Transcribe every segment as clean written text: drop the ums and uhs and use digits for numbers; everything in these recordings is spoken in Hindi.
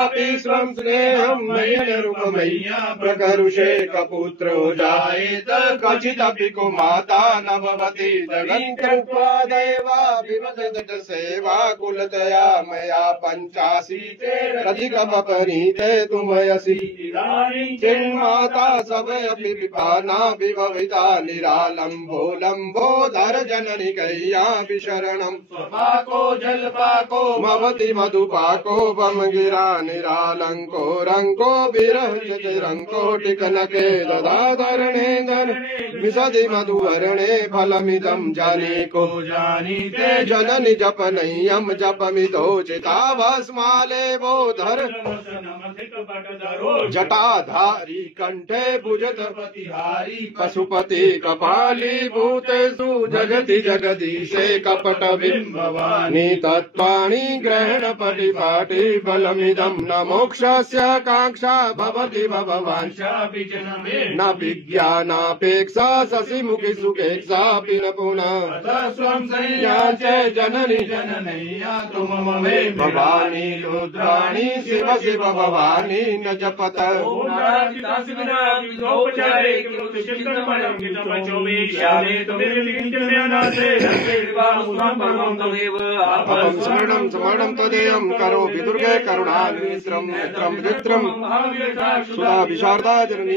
स्वं स्नेहं मय्यनुपमय्या प्रकरुषे कपुत्रो जायेत क्वचिदपि कुमाता न भवति जगन् कृत्वा दैवा विवदत सेवा कुलतया मया पंचाशीतेरधिकपनीते तुमयसि चिन्माता सवयपि विपाना विभविता निरालम्बो लम्बोदर जननि कय्यापि शरणम् स्वपाको जलपाको भवति मधुपाको बमगिरा निरालंको रंको विरहंको टिकनके ददाधरणेन्दर विशदि मधुवर्णे फलमिदं जानीको जानीते जननि जपनय्यं जपमितो चिताभस्माले बोधर जटाधारी कंठे भुजतपतिहारी पशुपति कपाली भूतेषु जगति जगदीशे कपट बिंबवानी तत्वाणी ग्रहण परिपाटी बलमिदं न मोक्षस्य कांक्षा भवति भववांशा न विज्ञानापेक्षा शशिमुखि सुखेक्षापि न पुनः स्वं संयाचे जननि जननय्या तुम ममे भवानी रुद्राणी शिव शिव भवानी न जपत स्मरणं स्मरणं तदेयं करो विदुर्गे करुणानित्रं नेत्रं वित्रं सुधा विशारदा जननी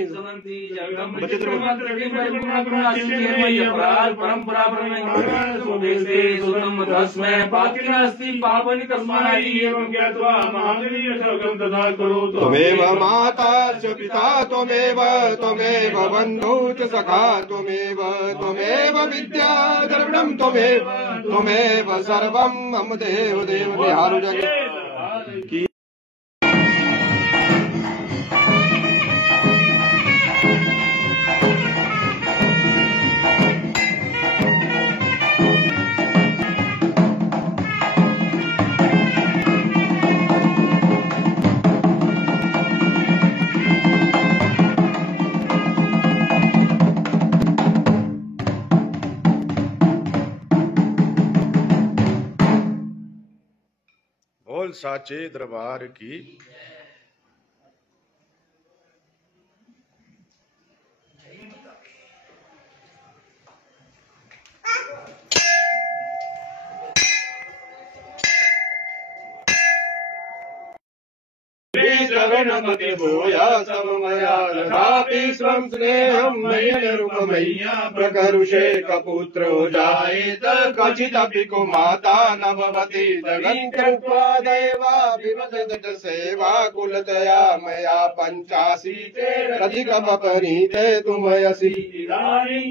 त्वमेव माता च पिता त्वमेव त्वमेव बन्धु च सखा त्वमेव त्वमेव विद्या द्रविणं त्वमेव त्वमेव सर्वं मम देव देव निहारु जगे साचे दरबार की चरणमति भूया सममया ददाति स्वं स्नेहं मय्यनुपमय्या प्रकरुषे कपुत्रो जायेत क्वचिदपि कुमाता न भवति जगन् कृत्वा दैवा विवदत सेवा कुलतया मया पंचाशीतेरधिकपनीते तुमयसि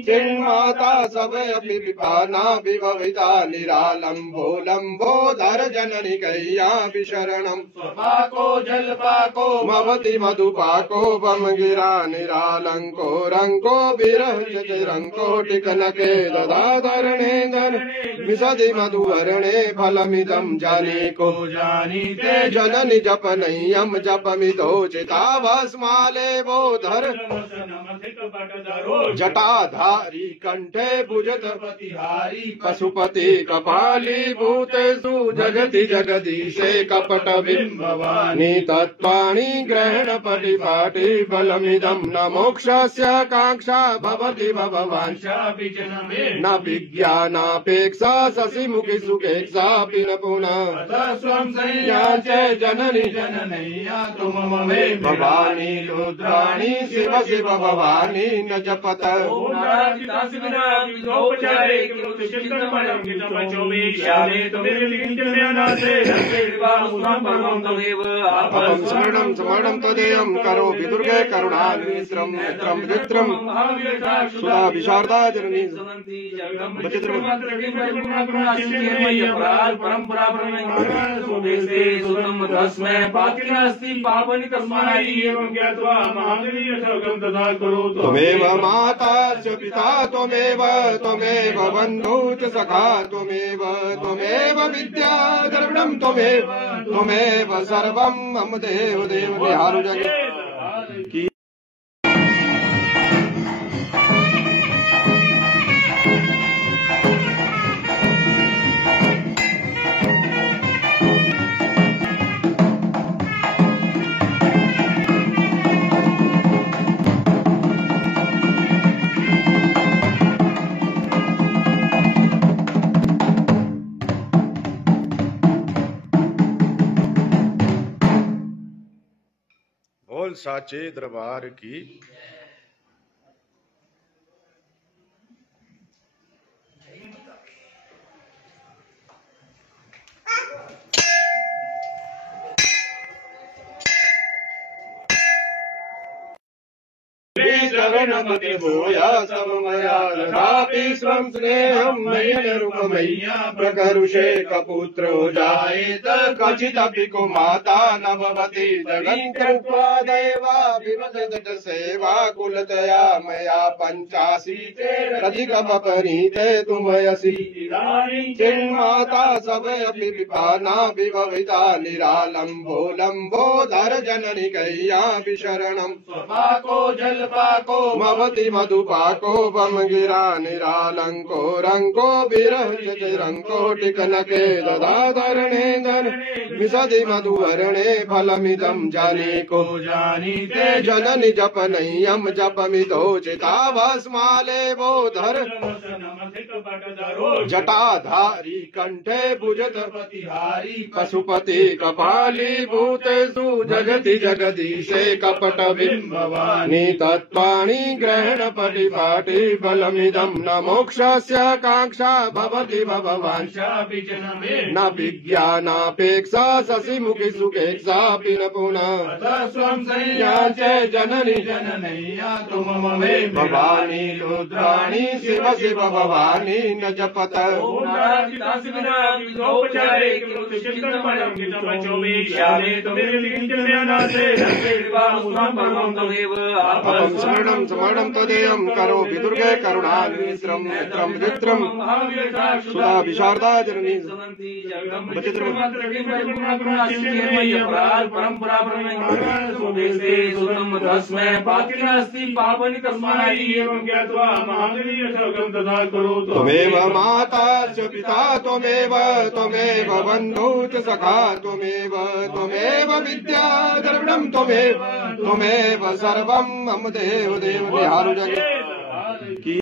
चिन्माता सवयपि विपाना विभविता निरालम्बो लम्बोदर जननि कय्यापि शरणम् स्वपाको जलपाको भवति मधुपाको बमगिरा निरालंको रंको विरहंको टिकनके ददाधरणेन्दर विशदि मधुवर्णे फलमिदं जानीको जानीते जननि जपनय्यं जपमितो चिताभस्माले बोधर जटाधारी कंठे भुजतपतिहारी पशुपति कपाली भूतेषु जगति जगदीशे कपट बिंबवानी तत्वाणी ग्रहण परिपाटी बलमिदं न मोक्षस्य कांक्षा भवति भववांशा न विज्ञानापेक्षा शशिमुखि सुखेक्षापि न पुनः स्वं संयाचे जननि जननय्या तुम ममे भवानी रुद्राणी शिव शिव भवानी न जपत स्मरणं स्मरणं तदेयं करो विदुर्गे करुणानित्रं नेत्रं वित्रं सुधा विशारदा जननी त्वमेव माता च पिता त्वमेव त्वमेव बन्धु च सखा त्वमेव त्वमेव विद्या द्रविणं त्वमेव त्वमेव सर्वं मम देव देव निहारु जगे बोल साचे दरबार की। चरणमति भूया सममया ददापि स्वं स्नेहं मय्यनुपमय्या प्रकरुषे कपुत्रो जायेत क्वचिदपि कुमाता न भवति जगन् कृत्वा दैवाभिवदत सेवा कुलतया मया पञ्चाशीतेरधिकमपनीते तुमयसि चिन्माता सवयपि विपाना विभविता निरालम्बोलम्बोदर जननि कय्यापि शरणम् स्वपाको जलपाको मवति मधुपाको बमगिरा निरालंको रंको विरहंको टिकनके ददाधरणे धन विशदि मधुवरणे फलमिदं जानीको जानीते जननि जपनय्यं जपमिदोचिताभस्माले बोधर जटाधारी कंठे भुजतपतिहारी पशुपति कपाली भूतेषु जगति जगदीशे कपट बिंबवानी तत्पाणि ग्रहण परिपाटी बलमिदं न मोक्षस्य कांक्षा भवति भववांशा न विज्ञानापेक्षा शशिमुखि सुखेक्षापि न पुनः स्वं संज्ञा च जननि जननय्या तुम ममे भवानी रुद्राणि शिव शिव भवानी न जपत स्मरणं स्मरणं तदेयं करो विदुर्गे करुणानित्रं मित्रं मित्रं सुधा विशारदा जननी त्वमेव माता च पिता त्वमेव त्वमेव बन्धु च सखा त्वमेव त्वमेव विद्या द्रविणं त्वमेव त्वमेव सर्वं मम देव देव निहारु जग की।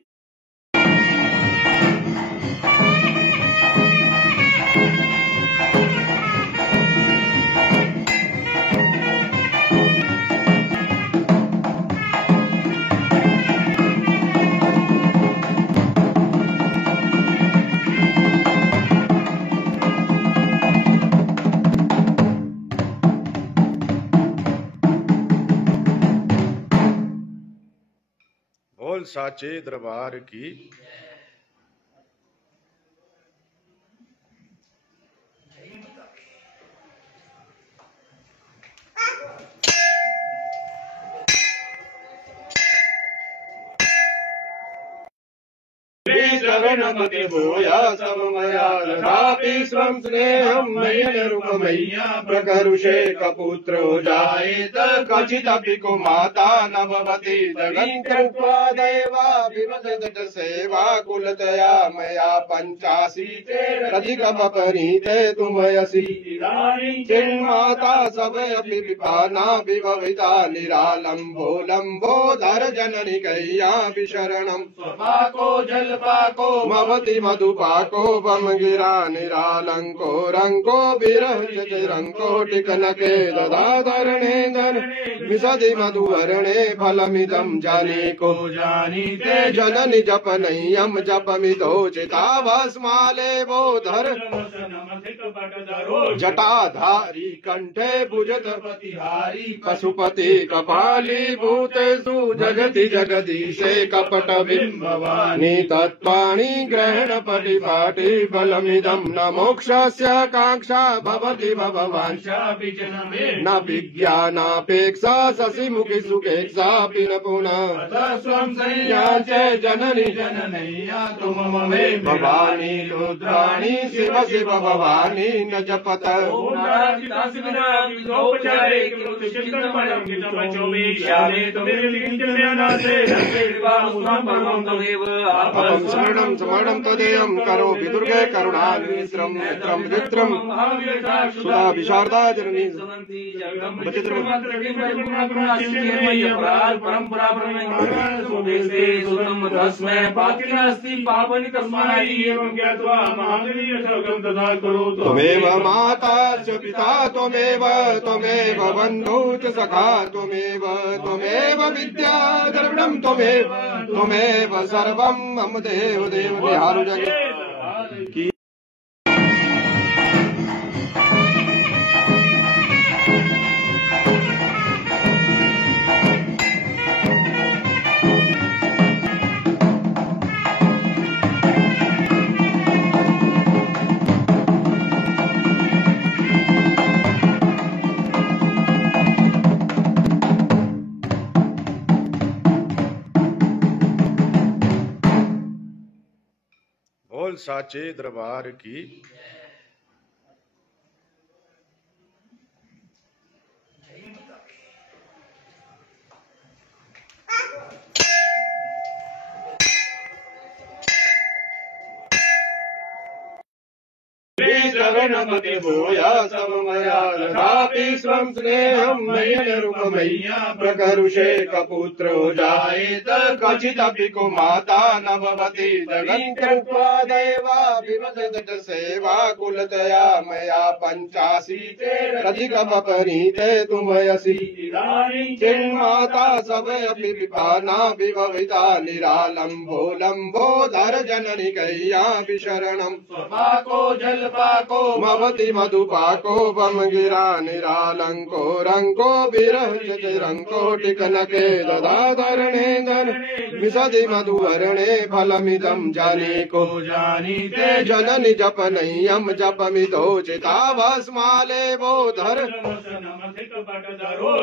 बोल साचे दरबार की। चरणमति भूया सममया ददापि स्वं स्नेहं मय्यनुपमय्या प्रकरुषे कपुत्रो जायेत क्वचिदपि कुमाता न भवति जगन् कृत्वा दैवाभिवदत सेवा कुलतया मया पञ्चाशीतेरधिकमपनीते तुमयसि चिन्माता सवयपि विपाना विभविता निरालम्बोलम्बोदर जननि कय्यापि शरणम् स्वपाको जलपाको मवति मधुपाको बमगिरा निरालंको रंको विरहंको टिकनके ददाधरणे धन विशदि मधुवरणे फलमिदं जानीको जानीते जननि जपनय्यं जपमिदोचिताभस्माले बोधर जटाधारी कंठे भुजतपतिहारी पशुपति कपाली भूतेषु जगति जगदीशे कपट बिंबवानी तत्पाणि ग्रहण परिपाटी बलमिदं न मोक्षस्य कांक्षा भवति भववांशा न विज्ञानापेक्षा शशिमुखि सुखेक्षापि न पुनः स्वं संज्ञा च जननि जननय्या तुम ममे भवानी रुद्राणि शिव शिव भवानी न जपत स्मरणं स्मरणं तदेयं करो विदुर्गे करुणानित्रं मित्रं मित्रं सुधा विशारदा जननी त्वमेव माता च पिता त्वमेव त्वमेव बन्धु च सखा त्वमेव त्वमेव विद्या द्रविणं त्वमेव त्वमेव सर्वं मम देव देव निहारु जग की बोल साचे दरबार की। श्रवणमति भूया सममया तथापि स्वं स्नेहं नयनरूपमय्या प्रकरुषे कपुत्रो जायेत क्वचिदपि कुमाता न भवति जगन् कृत्वा दैवा विभजत सेवा कुलतया मया पञ्चाशीतेरधिकमपनीते तुमयसि चिन्माता सवयपि विपाना विभविता निरालम्बो लम्बोदर जननि कय्यापि शरणम् स्वपाको जलपाको मवति मधुपाको बमगिरा निरालंको रंको विरह रंको टिकनके ददाधरणे धन विशदि मधुवर्णे फलमिदं जानीको जानीते जननि जपनय्यं जपमितो चिताभस्माले बोधर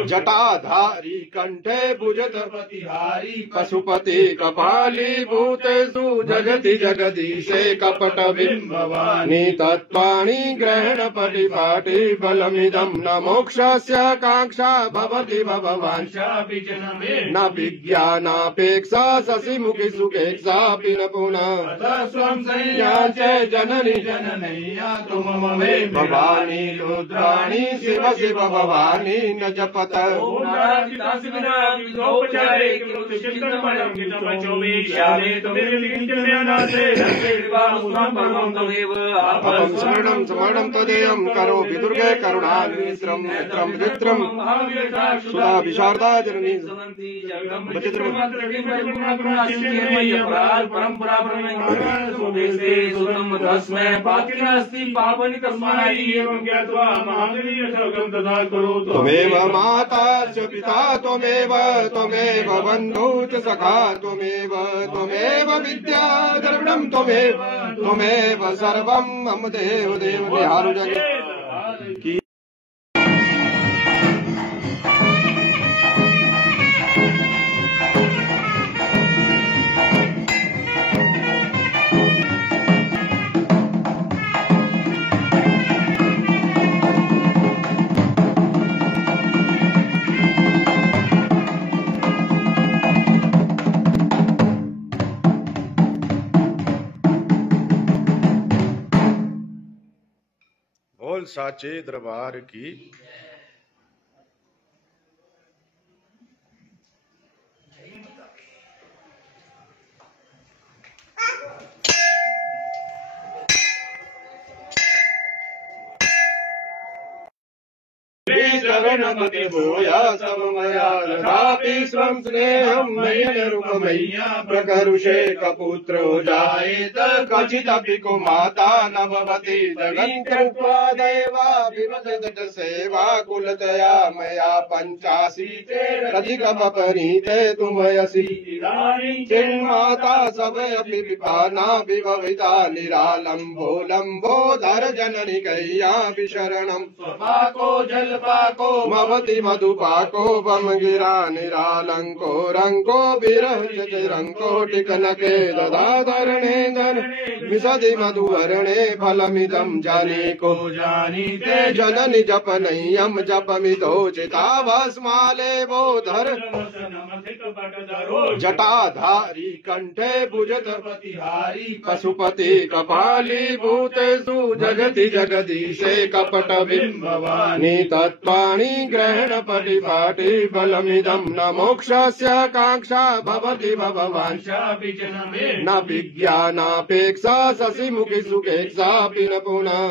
जटाधारी कंठे भुजतपतिहारी पशुपति कपाली भूतेषु जगति जगदीशे कपट बिंबवानी तत्पाणि ग्रहण परिपाटी बलमिदं न मोक्षस्य कांक्षा भवति भववांशा न विज्ञानापेक्षा शशिमुखि सुखेक्षापि न पुनः स्वं संयाचे जननि जननय्या तुम ममे भवानी रुद्राणी शिव शिव भवानी न जपत शरणं समरणं तदेयं करो विदुर्गे करुणानित्रं नेत्रं विचित्रं सुधा विशारदा जननी त्वमेव माता च पिता त्वमेव त्वमेव बन्धु च सखा त्वमेव त्वमेव विद्या द्रविणं त्वमेव त्वमेव सर्वं मम देव देव निहारु जग की बोल साचे दरबार की। शरणमति भूया सममया तथापि स्वं स्नेहं नयनरूपमय्या प्रकरुषे कपुत्रो जायेत क्वचिदपि कुमाता न भवति जगन् कृत्वा दैवा विभजत सेवा कुलतया मया पञ्चाशीतेरधिकमपनीते तुमयसि चिन्माता सवयपि विपाना विभविता निरालम्बो लम्बोदर जननि कय्यापि शरणम् स्वपाको जलपाको मवति मधुपाको बमगिरा निरालंको रंको विरह रंको टिकनके ददाधरणे धन विशदि मधुवर्णे फलमिदं जानीको जानीते जननि जपनय्यं जपमितो चिताभस्माले बोधर जटाधारी कंठे भुजतपतिहारी पशुपति कपाली भूतेषु जगति जगदीशे कपट बिंबवानी तत्पाणि ग्रहण परिपाटी फलमिदं न मोक्षस्य कांक्षा भवति भगवान् न विज्ञानापेक्षा शशिमुखि सुखेक्षापि न पुनः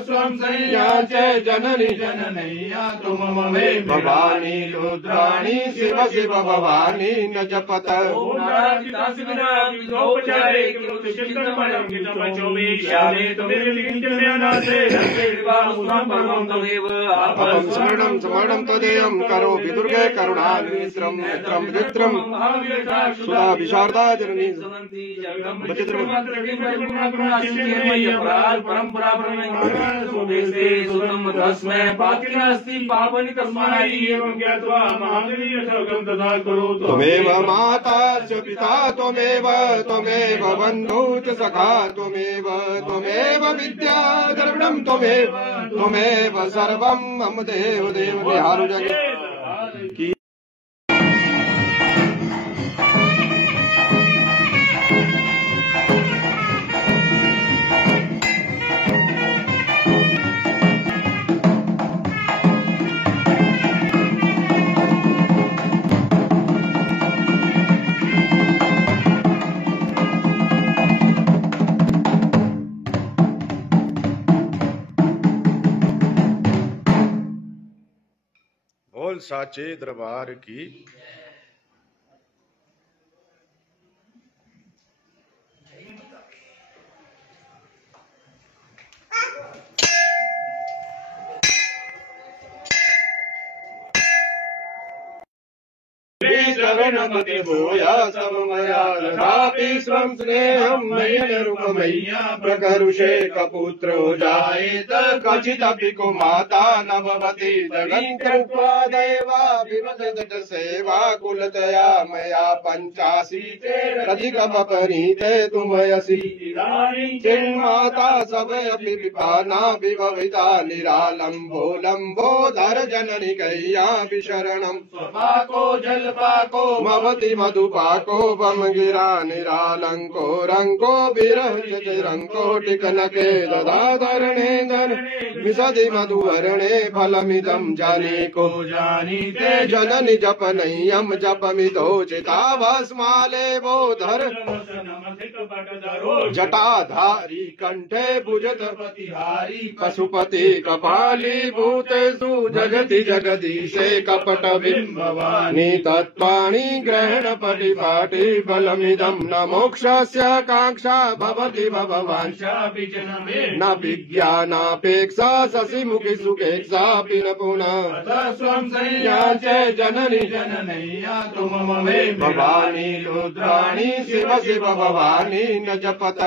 स्वं संयाचे जननी जननैया तुम ममे भवानी रुद्राणी शिव शिव भवानी न जपत स्मरणं स्मरणं त्वदेयं करोमि दुर्गे करुणानित्रं नेत्रं वित्रं सुधा विशारदा जननी तस्मै पाति नास्ति पापनि तस्मै एवं ज्ञात्वा महावीर्यं तथा करोतु। त्वमेव माता च पिता त्वमेव त्वमेव बन्धु च सखा त्वमेव विद्या द्रविणं त्वमेव सर्वं मम देव देव निहारु जगे। बोल साचे दरबार की। श्रवणमति भूया सममया ददाति स्वं स्नेहं मय्यनुपमय्या प्रकरुषे कपुत्रो जायेत क्वचिदपि कुमाता न भवति जगन् कृत्वा दैवा विवदत सेवा कुलतया मया पञ्चाशीतेरधिकमपनीते तुमयसि चिन्माता सवयपि विपाना विभविता निरालम्बोलम्बोधर जननि कय्यापि शरणम् स्वपाको जलपाको मवति मधुपाको बमगिरा निरालंको रंको विरंको टिकनके ददाधरणे धन विशदि मधुवर्णे फलमिदं जानीको जानीते जननि जपनय्यं जपमितो चिताभस्माले बोधर जटाधारी कंठे भुजतपतिहारी पशुपति कपाली भूतेषु जगति जगदीशे कपट बिंबवानी तत्त्वाणि ग्रहण परिपाटी फलमिदं न मोक्षस्य कांक्षा भवति भगवान् न विज्ञानापेक्षा शशिमुखि सुखेक्षापि न पुनः स्वं संयाचे जननी जननैया तुम ममे भवानी रुद्राणी शिव शिव भवानी न जपत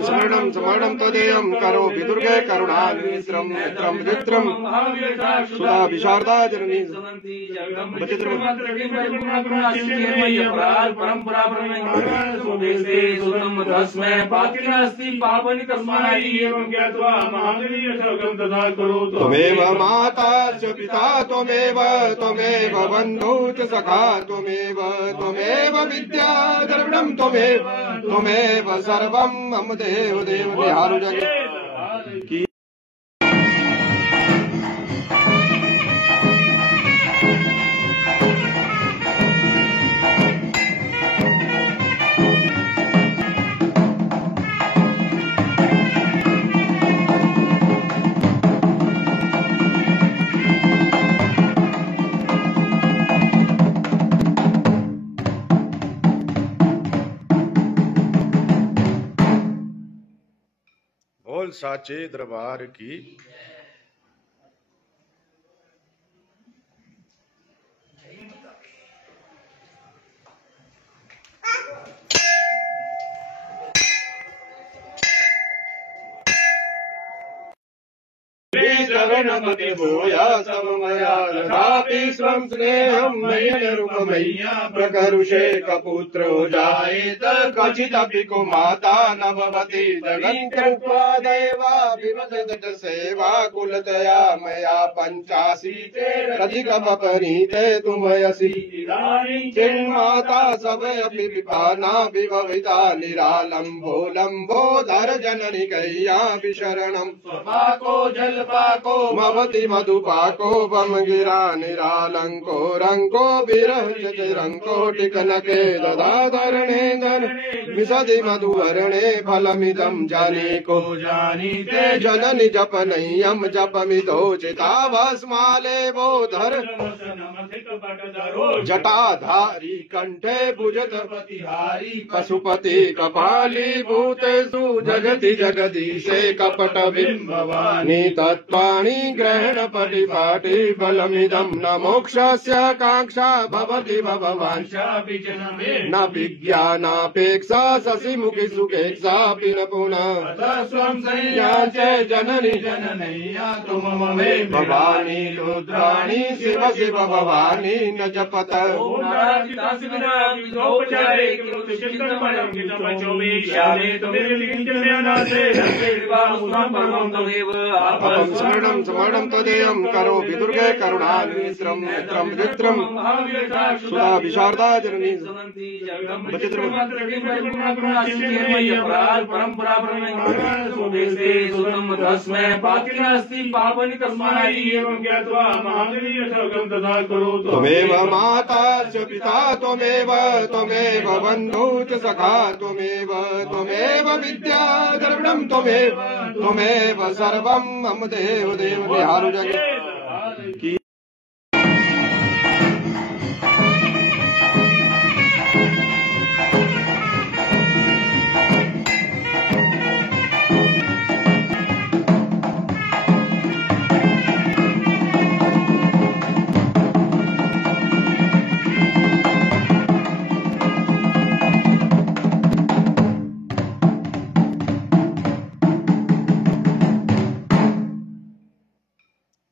स्मरणं स्मरणं त्वदेयं करोमि दुर्गे करुणानित्रं नेत्रं वित्रं सुधा विशारदा जननी तस्मै पाति नास्ति पापनि तस्मै एवं ज्ञात्वा महावीर्यं तथा करोतु। त्वमेव माता च पिता त्वमेव बन्धु च सखा त्वमेव विद्या द्रविणं त्वमेव सर्वं मम देव देव निहारु जगे। बोल साचे दरबार की। शरणमति भूय सममया ददापि स्वं स्नेहं मय्यनुपमय्या प्रकरुषे कपुत्रो जायेत क्वचिदपि कुमाता न भवति जगन् कृत्वा दैवाभिवदत सेवा कुलतया मया पञ्चाशीतेरधिकमपनीते तुमयसि चिन्माता सवयपि विपाना विभविता निरालम्बोलम्बोदर जननि कय्यापि शरणम् स्वपाको जलपाको मवति मधुपाको बमगिरा निरालङ्को रङ्को विरहचरङ्को टिकनके ददाधरणे धन विशदि मधुवर्णे फलमिदं जानीको जानीते जननि जपनय्यं जपमिदोचिताभस्माले बोधर जटाधारी कंठे भुजतपतिहारी पशुपति कपाली भूतेषु जगति जगदीशे कपट बिम्बवानी तत्पाणि ग्रहण परिपाटी बलमिदं न मोक्षस्य कांक्षा भवति भववांशा न विज्ञानापेक्षा शशिमुखि सुखेक्षापि न पुनः स्वं संयाचे जननि जननय्या तुम ममे भवानी रुद्राणी शिव शिव भवानी न जपत स्मरणं स्मरणं तदेयं करो विदुर्गे करुणानित्रं मित्रं मित्रं सुधा विशारदा जननी तस्मै पातिनास्ति पापनि तस्मै एवं ज्ञात्वा महावीर्यशोकं तथा करोतु त्वमेव माता च पिता त्वमेव त्वमेव बन्धु च सखा त्वमेव त्वमेव विद्या द्रविणं त्वमेव त्वमेव सर्वं मम देव देव निहारु जगे की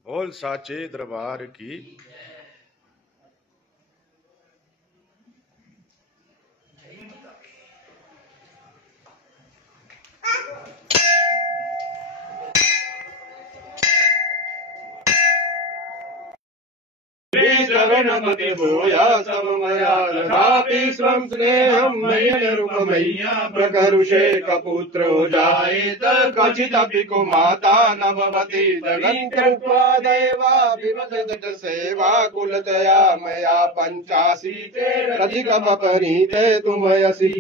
बोल साचे दरबार की। शरणमति भूय सममया ददापि स्वं स्नेहं मय्यनुपमय्या प्रकरुषे कपुत्रो जायेत क्वचिदपि कुमाता न भवति जगन् कृत्वा दैवाभिवदत सेवा कुलतया मया पञ्चाशीतेरधिकमपनीते तुमयसि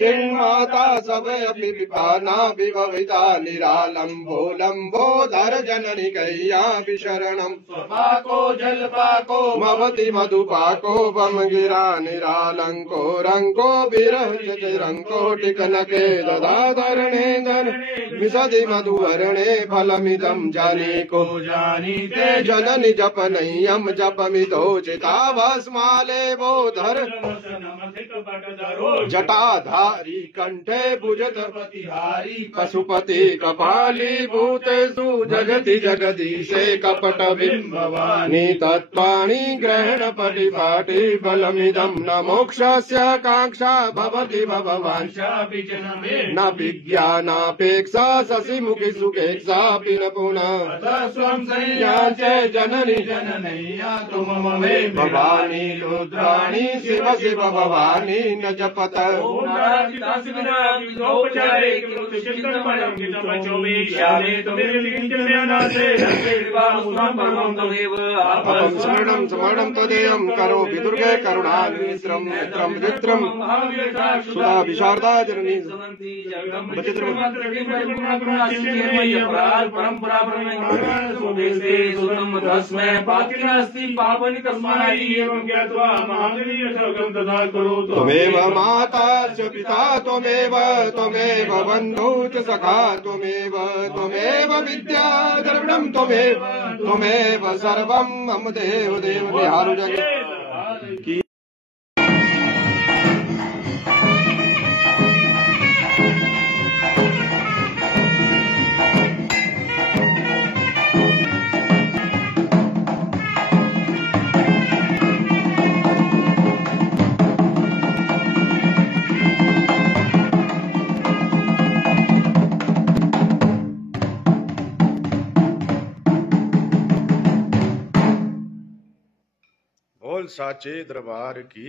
चिन्माता सवयपि विपाना विभविता निरालम्बोलम्बोदर जननि कय्यापि शरणम् स्वपाको जलपाको मवति मधुपाको बमगिरा निरालङ्को रङ्को विरहचरङ्को टिकनके ददाधरणे धन विशदि मधुवर्णे फलमिदं जानीको जानीते जननि जपनय्यं जपमिदोचिताभस्माले बोधर जटाधारी कंठे भुजतपतिहारी पशुपति कपाली भूतेषु जगति जगदीशे कपट बिम्बवानी तत्पाणि ग्रहण परिपाटी बलमिदं न मोक्षस्य कांक्षा भवति भववांशा न विज्ञानापेक्षा शशिमुखि सुखेक्षापि न पुनः स्वं संयाचे जननि जननय्या तुम ममे भवानी रुद्राणी शिव शिव भवानी न जपत स्मरणं स्मरणं तदेयं करो विदुर्गे करुणानित्रं मित्रं मित्रं सुधा विशारदा जननी तस्मै पातिनास्ति पापनि तस्मै एवं ज्ञात्वा महावीर्यशोकं तथा करोतु त्वमेव माता च पिता त्वमेव त्वमेव बन्धु च सखा त्वमेव त्वमेव विद्या द्रविणं त्वमेव त्वमेव सर्वं मम देव देव निहारु जगे की साचे दरबार की।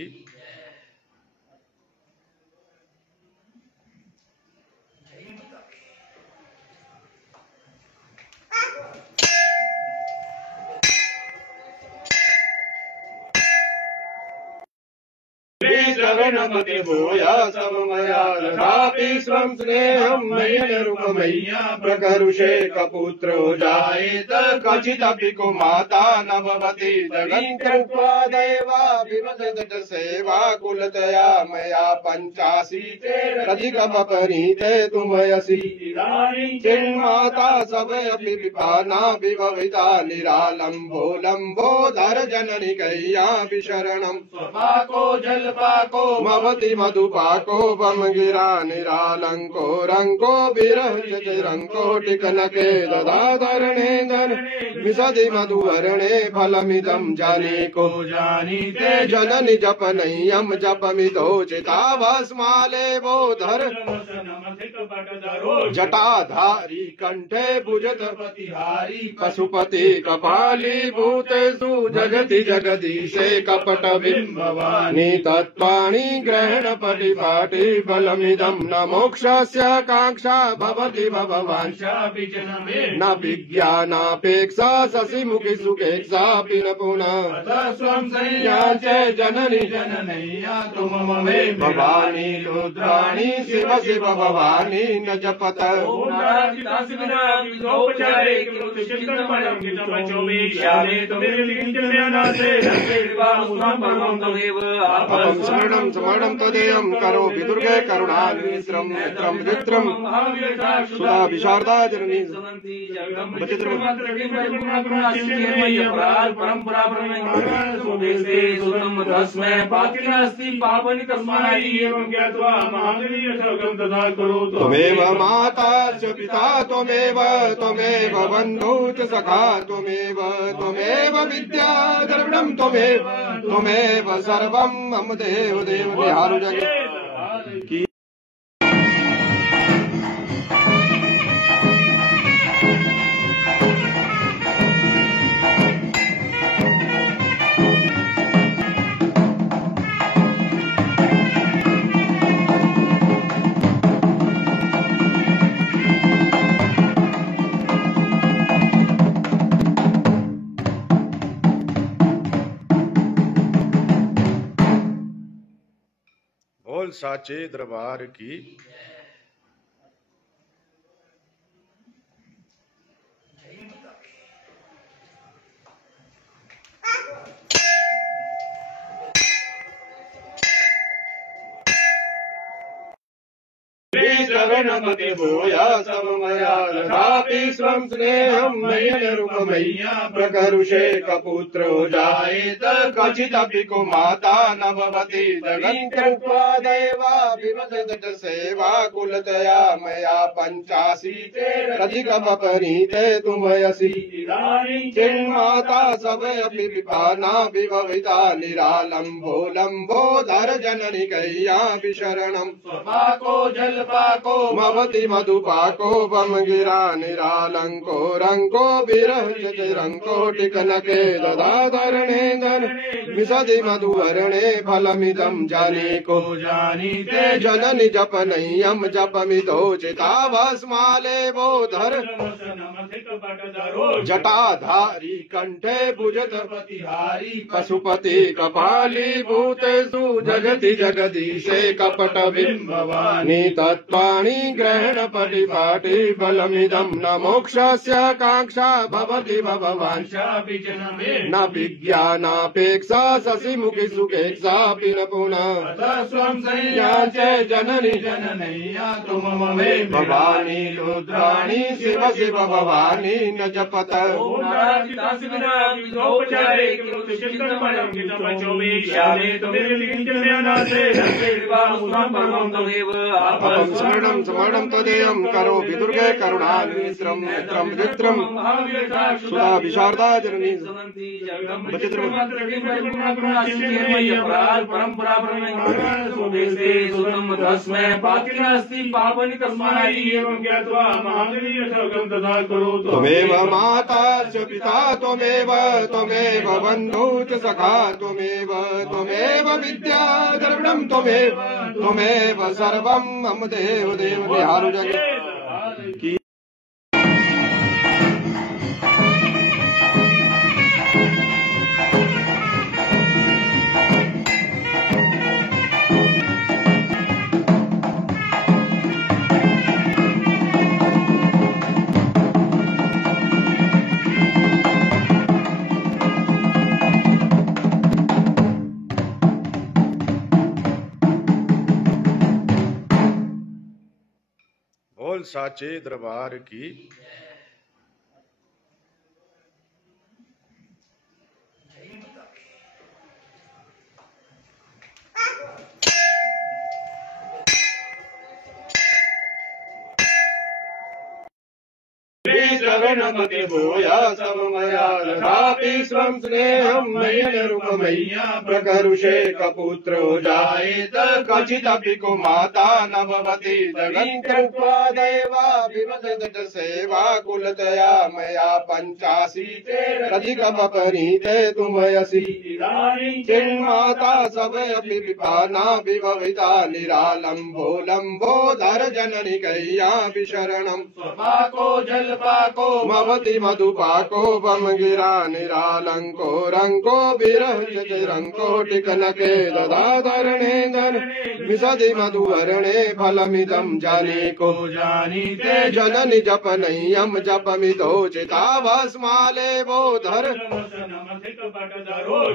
श्रवणमति भूया सममया तथापि स्वं स्नेहं नयनरूपमय्या प्रकरुषे कपुत्रो जायेत क्वचिदपि कुमाता न भवति जगन् कृत्वा दैवा विवदत सेवा कुलतया मया पञ्चाशीतेरधिकमपनीते तुमयसि चिन्माता सवयपि विपाना विभविता निरालम्बो लम्बोदर जननि कय्यापि शरणम् स्वपाको जलपाको मवति मधुपाको बमगिरा निरालंको रंको विरह रंको टिकनके ददाधरणे धन विशदि मधुवर्णे फलमिदं जानीको जानीते जननि जपनय्यं जपमितो चिताभस्माले बोधर जटाधारी कंठे भुजतपतिहारी पशुपति कपाली भूतेषु जगति जगदीशे कपट बिंबवानी तत्पाणि ग्रहण परिपाटी बलमिदं न मोक्षस्य कांक्षा भवति भववांशा न विज्ञानापेक्षा शशिमुखि सुखेक्षापि न पुनः स्वं संयाचे जननि जननय्या तुम ममे भवानी रुद्राणि शिव शिव भवानी न जपत अपं शरणं समरणं त्वदेयं करो विदुर्गे करुणानित्रं मित्रं वित्रं सुधा विशारदा जननी त्वमेव माता च पिता त्वमेव त्वमेव बन्धु च सखा त्वमेव त्वमेव विद्या द्रविणं त्वमेव त्वमेव सर्वं मम देव देव निहारु जग की। बोल साचे दरबार की। श्रवणमति भूया सममया तथापि स्वं स्नेहं नयनरूपमय्या प्रकरुषे कपुत्रो जायेत क्वचिदपि कुमाता न भवति जगन् कृत्वा दैवा विवदत सेवा कुलतया मया पञ्चाशीतेरधिकमपनीते तुमयसि चिन्माता सवयपि विपाना विभविता निरालम्बो लम्बोदर जननि कय्यापि शरणम् स्वपाको जलपाको मवति मधुपाको बमगिरा निरालंको रंको विरह रंको टिकनके ददाधरणे धन विशदि मधुवर्णे फलमिदं जानीको जानीते जननि जपनय्यं जपमितो चिताभस्माले बोधर जटाधारी कंठे भुजतपतिहारी पशुपति कपाली भूतेषु जगति जगदीशे कपट बिंबवानी तत्पाणि ग्रहण परिपाटी बलमिदं न मोक्षस्य कांक्षा भवति भववांशा न विज्ञानापेक्षा शशिमुखि सुखेक्षापि न पुनः स्वं संयाचे जननि जननय्या तुम ममे भवानी रुद्राणि शिव शिव भवानी न जपत अपं शरणं समरणं त्वदेयं करोमि दुर्गे करुणानिधिं नेत्रं विचित्रं सुधा विशारदा जननी परंपरा तस्मै पाति नास्ति पापनि तस्मै एवं ज्ञात्वा महावीर्यशोकं तथा करोतु। त्वमेव माता च पिता त्वमेव त्वमेव बन्धु च सखा त्वमेव त्वमेव विद्या द्रविणं त्वमेव त्वमेव सर्वं मम देव देव निहारु जगे बोल साचे दरबार की। श्रवणमति भूया सममया ददाति स्वं स्नेहं मय्यनुपमय्या प्रकरुषे कपुत्रो जायेत क्वचिदपि कुमाता न भवति जगन् कृत्वा दैवा विवदत सेवा कुलतया मया पञ्चाशीतेरधिकमपनीते तुमयसि चिन्माता सवयपि विपाना विभविता निरालम्बोलम्बोदर जननि कय्यापि शरणम् स्वपाको जलपाको मवति मधुपाको बमगिरा निरालंको रंको विरहंको टिकनके ददाधरणे धन विशदि मधुवर्णे फलमिदं जानीको जानीते जननि जपनय्यं जपमितो चिताभस्माले बोधर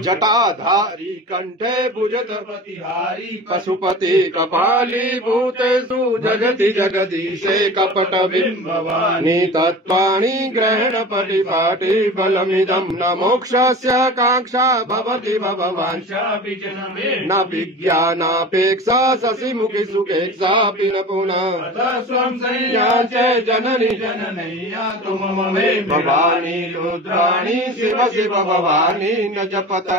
जटाधारी कंठे भुजतपतिहारी पशुपति कपाली भूतेषु जगति जगदीशे कपट बिंबवानी तत्पाणि ग्रहण परिपाटी फलमिदं न मोक्षस्य कांक्षा भवति भववांशा न विज्ञानापेक्षा शशिमुखि सुखेक्षापि न पुनः स्वं संयाचे जननि जननय्या तुम ममे भवानी रुद्राणि शिव शिव भवानी न जपत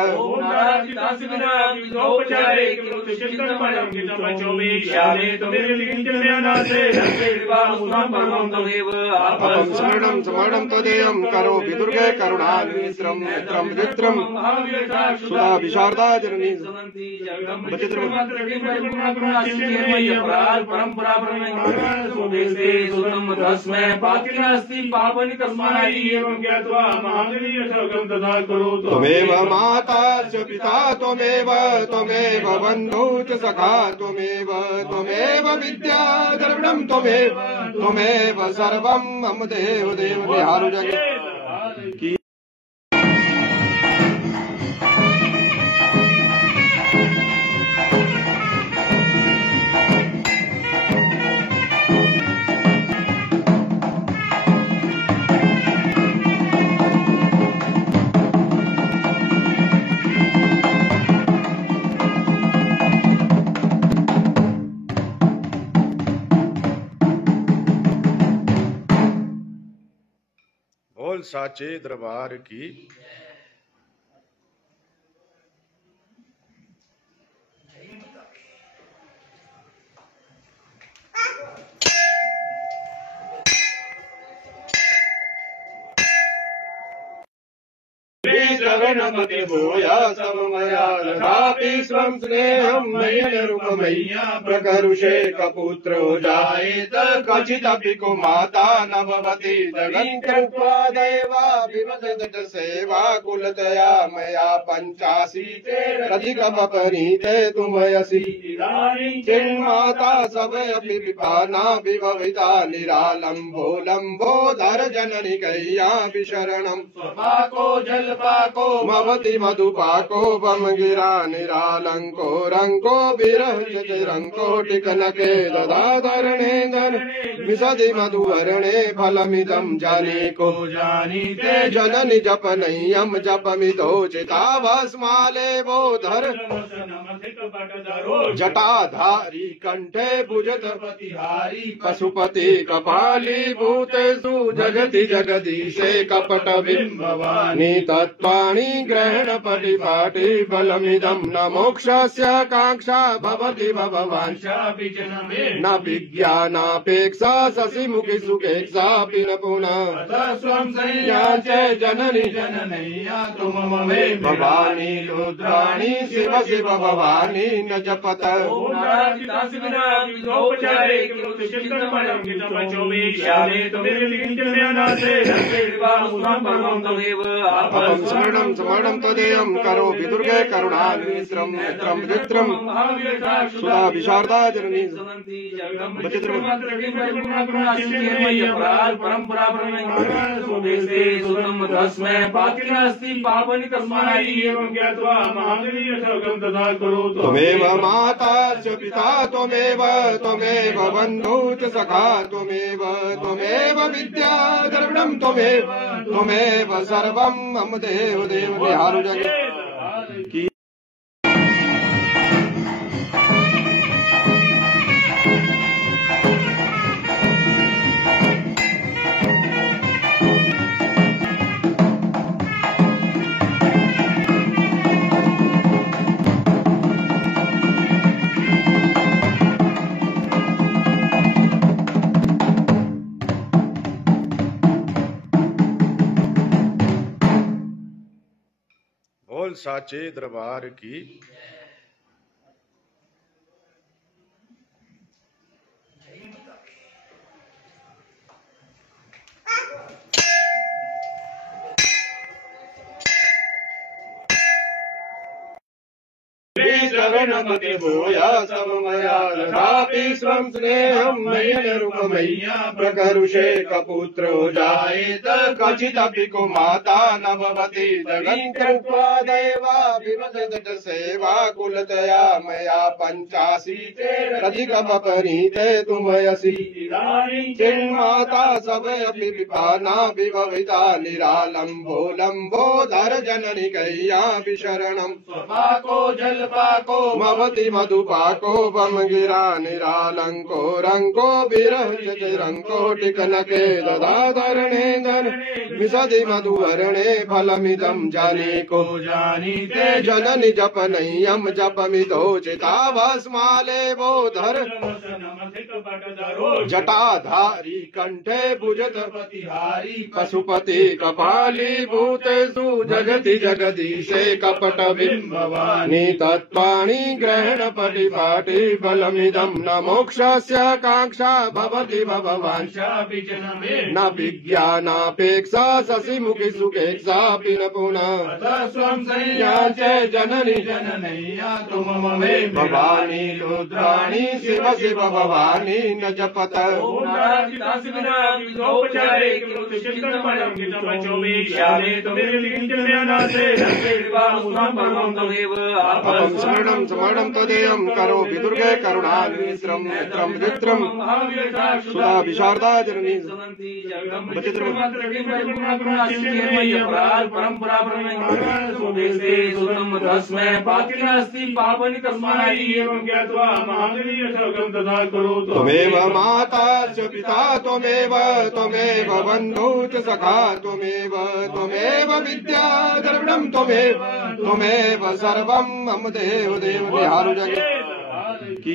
स्मरणं स्मरणं त्वदेयं करोमि दुर्गे करुणानिधिं नेत्रं विचित्रं सुधा विशारदा जननी परंपरा तस्मै पाति नास्ति पापनि तस्मै एवं ज्ञात्वा महावीर्यशोकं तथा करोतु। त्वमेव माता च पिता त्वमेव त्वमेव बन्धु च सखा त्वमेव त्वमेव विद्या द्रविणं त्वमेव त्वमेव सर्वं मम देव देव निहारु जगे बोल साचे दरबार की। श्रवणमति भूया सममया ददाति स्वं स्नेहं मय्यनुपमय्या प्रकरुषे कपुत्रो जायेत क्वचिदपि कुमाता न भवति जगन् कृत्वा दैवा विवदत सेवा कुलतया मया पञ्चाशीतेरधिकमपनीते तुमयसि चिन्माता सवयपि विपाना विभविता निरालम्बोलम्बोदर जननि कय्यापि शरणम् स्वपाको जलपाको मवति मधुपाको बमगिरा निरालंको रंको विरहंको टिकनके ददाधरणे धन विशदि मधुवर्णे फलमिदं जानीको जानीते जननि जपनय्यं जपमितो चिताभस्माले बोधर जटाधारी कंठे भुजगपतिहारी पशुपति कपाली भूतेषु जगति जगदीशे कपट बिंबवानी तत्पाणि ग्रहण परिपाटी बलमिदं न मोक्षस्य कांक्षा भवति भववांशा न विज्ञानापेक्षा शशिमुखि सुखेक्षापि न पुनः स्वं संज्ञा च जननी जननैया तुम ममे भवानी रुद्राणी शिव शिव भवानी न जपत स्मरणं स्मरणं तदेयं करो विदुर्गे करुणानित्रं मित्रं मित्रं सुधा विशारदा जननी परंपरा तस्मै पातिनास्ति पापनि तस्मै एवं ज्ञात्वा महावीर्यं तथा करोतु। त्वमेव माता च पिता त्वमेव त्वमेव बन्धु च सखा त्वमेव त्वमेव विद्या द्रविणं त्वमेव त्वमेव सर्वं मम देव देव निहारु जग की बोल साचे दरबार की। शरणमति भूया सममया तथापि स्वं स्नेहं नयनरूपमय्या प्रकरुषे कपुत्रो जायेत क्वचिदपि कुमाता न भवति जगन् कृत्वा देवा विवदत सेवा कुलतया मया 85 तुमयसि चिन्माता सबयपि विपाना विभविता निरालम्बोलम्बोधर जननि कैया विशरणम् स्वपाको जलपाको मवति मधुपाको बमगिरा निरालंको रंको विरंको टिकनके ददाधरणे धन विशदि मधुवरणे फलमिदं जानीको जानीते जननि जपनय्यं जपमितो चिताभस्माले बोधर जटाधारी कंठे भुजगपतिहारी पशुपति कपाली भूतेषु जगति जगदीशे कपट बिंबवानी तत्पाणि ग्रहण परिपाटी बलमिदं न मोक्षस्य कांक्षा भवति भववांशा न विज्ञानापेक्षा शशिमुखि सुखेक्षापि न पुनः स्वं संज्ञा च जननी जननैया तुम ममे भवानी रुद्राणी शिव शिव भवानी न जपत स्मरणं स्मरणं तदेयं करो विदुर्गे करुणानित्रं मित्रं मित्रं सुधा विशारदा जननी परंपरा तस्मै पातिनास्ति पापनि तस्मै एवं ज्ञात्वा महावीर्यं तथा करोतु। त्वमेव माता च पिता त्वमेव त्वमेव बन्धु च सखा त्वमेव त्वमेव विद्या द्रविणं त्वमेव त्वमेव सर्वं मम देव देव निहारु जग की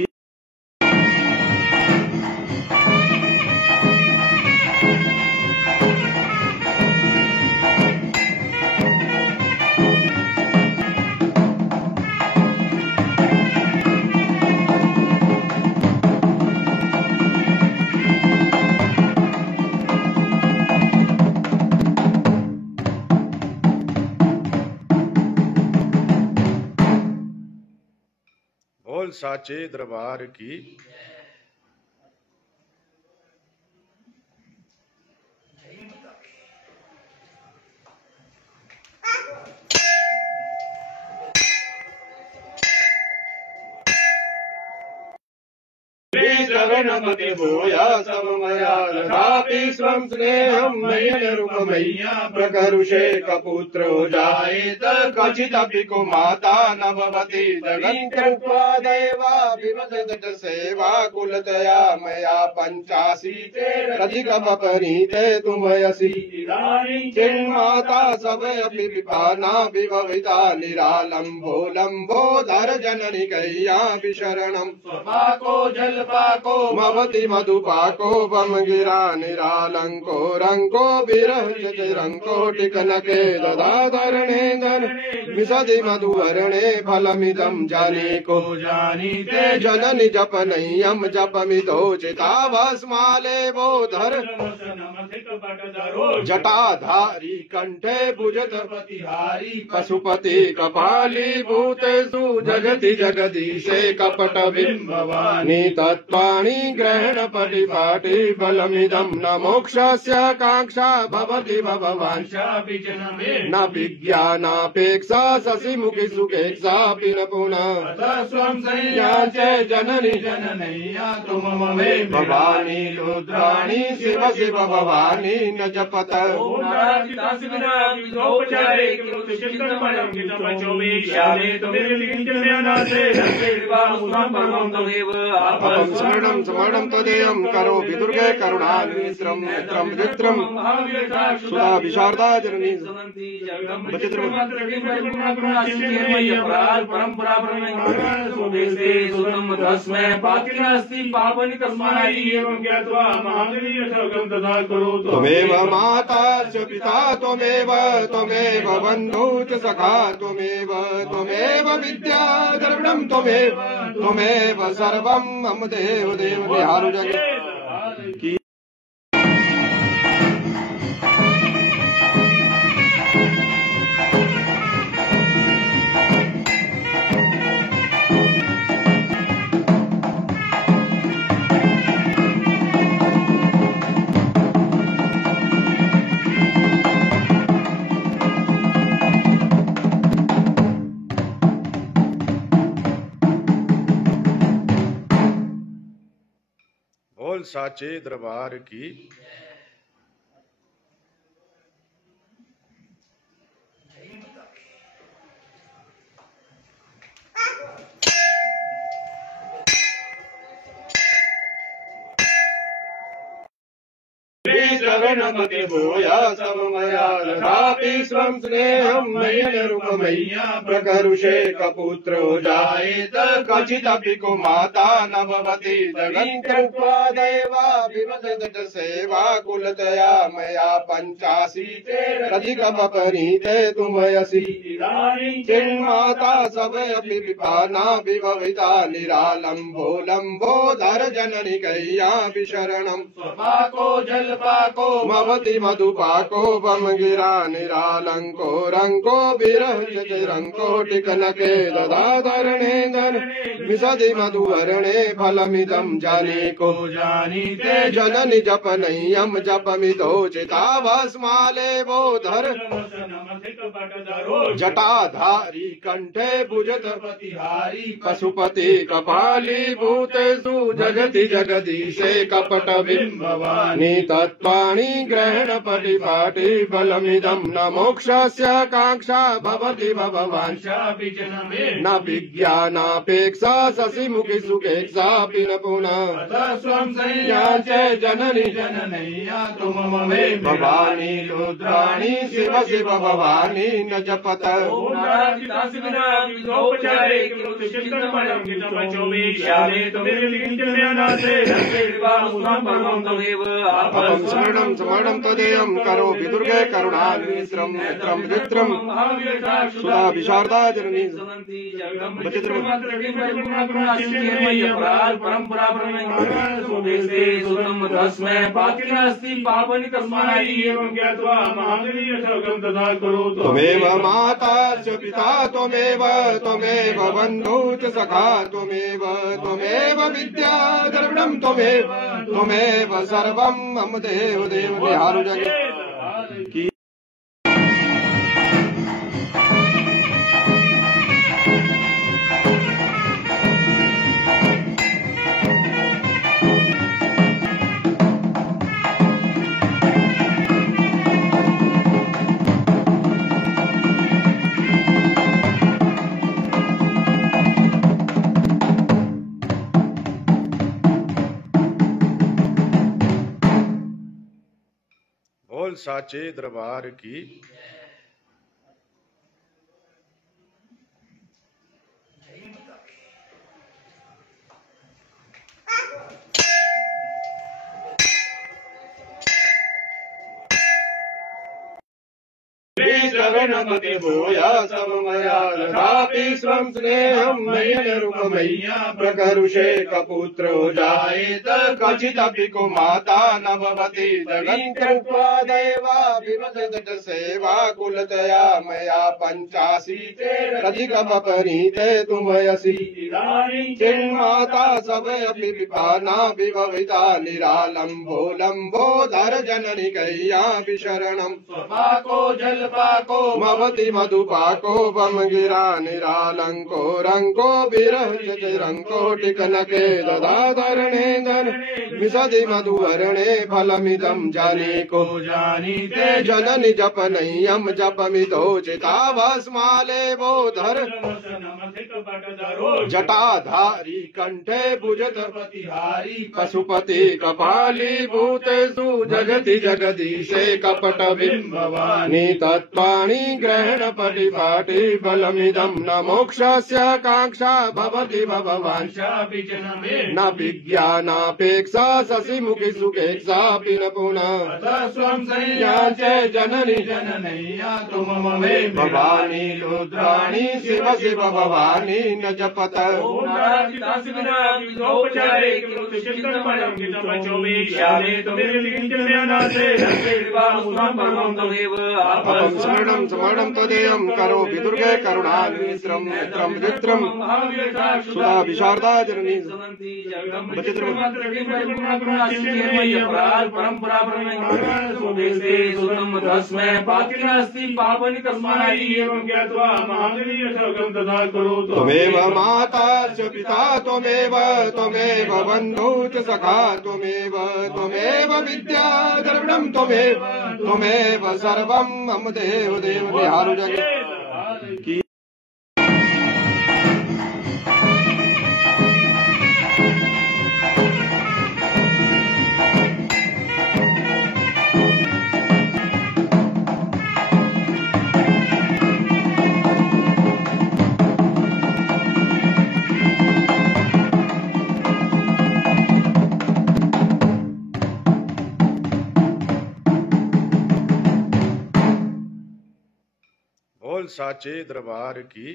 बोल साचे दरबार की। शरणमति भूयासं मया तथापि स्वं स्नेहं नयनरूपमय्या प्रकरुषे कपुत्रो जायेत क्वचिदपि कुमाता न भवति जगन् कृत्वा दैवा विभजत सेवा कुलतया मया 85 तुमयसि चिन्माता सवयपि विपाना विभविता निरालम्बो लम्बोदर जननि कय्यापि शरणम् स्वपाको जलपाको भवति मधुपाको वमगिरा निरालङ्को रङ्को विरहृतिरङ्को टिकनके ददाधरणे धन विशदि मधुवर्णे फलमिदं जानीको जानीते जननि जपनय्यं जपमितो चिताभस्माले बोधर जटाधारी कंठे भुजतपतिहारी पशुपति कपाली भूतेषु जगति जगदीशे कपट बिम्बवानी तत्पाणि ग्रहण परिपाटी बलमिदं न मोक्षस्य कांक्षा भवति भववांशा न विज्ञानापेक्षा शशिमुखि सुखेक्षापि न पुनः स्वं संयाचे जननि जननय्या तुम ममे भवानी रुद्राणी शिव शिव भवानी न जपत स्मरणं स्मरणं त्वदेयं करो विदुर्गे करुणानित्रं नेत्रं वित्रं सुधा विशारदा जननी त्वमेव माता च पिता त्वमेव त्वमेव बन्धु च सखा त्वमेव त्वमेव विद्या द्रविणं त्वमेव त्वमेव सर्वं मम देव देव निहारु जग बोल साचे दरबार की। शरणमति भूयासं मया तथापि स्वं स्नेहं नयनरूपमय्या प्रकरुषे कपुत्रो जायेत क्वचिदपि कुमाता न भवति जगन् कृत्वा दैवा विभजत सेवा कुलतया मया 85 तुमयसि चिन्माता सवयपि विपाना विभविता निरालम्बो लम्बोदर जननि कय्यापि शरणम् स्वपाको जलपाको भवति मधुपाको वमगिरा निरालङ्को रङ्को विरहृतिरङ्को टिकनके ददाधरणे धन विशदि मधुवर्णे फलमिदं जानीको जानीते जननि जपनय्यं जपमितो चिताभस्माले बोधर जटाधारी कंठे भुजतपतिहारी पशुपति कपाली भूतेषु जगति जगदीशे कपट बिम्बवानी तत्पाणि ग्रहण परिपाटी बलमिदं न मोक्षस्य कांक्षा भवति भववांशा न विज्ञानापेक्षा शशिमुखि सुखेक्षापि न पुनः स्वं संयाचे जननि जननय्या तुम ममे भवानी रुद्राणी शिव शिव भवानी न जपत स्मरणं स्मरणं त्वदेयं करो विदुर्गे करुणानित्रं नेत्रं वित्रं सुधा विशारदा जननी त्वमेव माता च पिता त्वमेव त्वमेव बन्धु च सखा त्वमेव त्वमेव विद्या द्रविणं त्वमेव त्वमेव सर्वं मम देव देव निहारु जग बोल साचे दरबार की। शरणमति भूया सममया ददाति स्वं स्नेहं मय्यनुपमय्या प्रकरुषे कपुत्रो जायेत क्वचिदपि कुमाता न भवति जगन् कृत्वा दैवा विवदत सेवा कुलतया मया पञ्चाशीतेरधिकमपनीते तुमयसि चिन्माता सवयपि विपाना विभविता निरालम्बोलम्बोदर जननि कय्यापि शरणम् स्वपाको जलपाको मवति मधुपाको बमगिरा निरालंको रंको विरहको टिकनके ददाधरणे धन विशदि मधुवर्णे फलमिदं जानीको जानीते जननि जपनय्यं जपमितो चिताभस्माले बोधर जटाधारी कंठे भुजतपतिहारी पशुपति कपाली भूतेषु जगति जगदीशे कपट बिंबवानी तत्पाणि ग्रहण परिपाटी बलमिदं न मोक्षस्य कांक्षा भवति भववांशा न विज्ञानापेक्षा शशिमुखि सुखेक्षापि न पुनः स्वं संयाचे जननि जननय्या तुम ममे भवानी रुद्राणि शिव शिव भवानी न जपत स्मरणं स्मरणं त्वदेयं करो विदुर्गे करुणानित्रं नेत्रं वित्रं सुधा विशारदा जननी तस्मै पाति नास्ति पापनि तस्मै एवं ज्ञात्वा महावीर्यं तथा करोतु। त्वमेव माता च पिता त्वमेव त्वमेव बन्धु च सखा त्वमेव विद्या द्रविणं त्वमेव सर्वं मम देव देव निहारु जगत् की। बोल साचे दरबार की।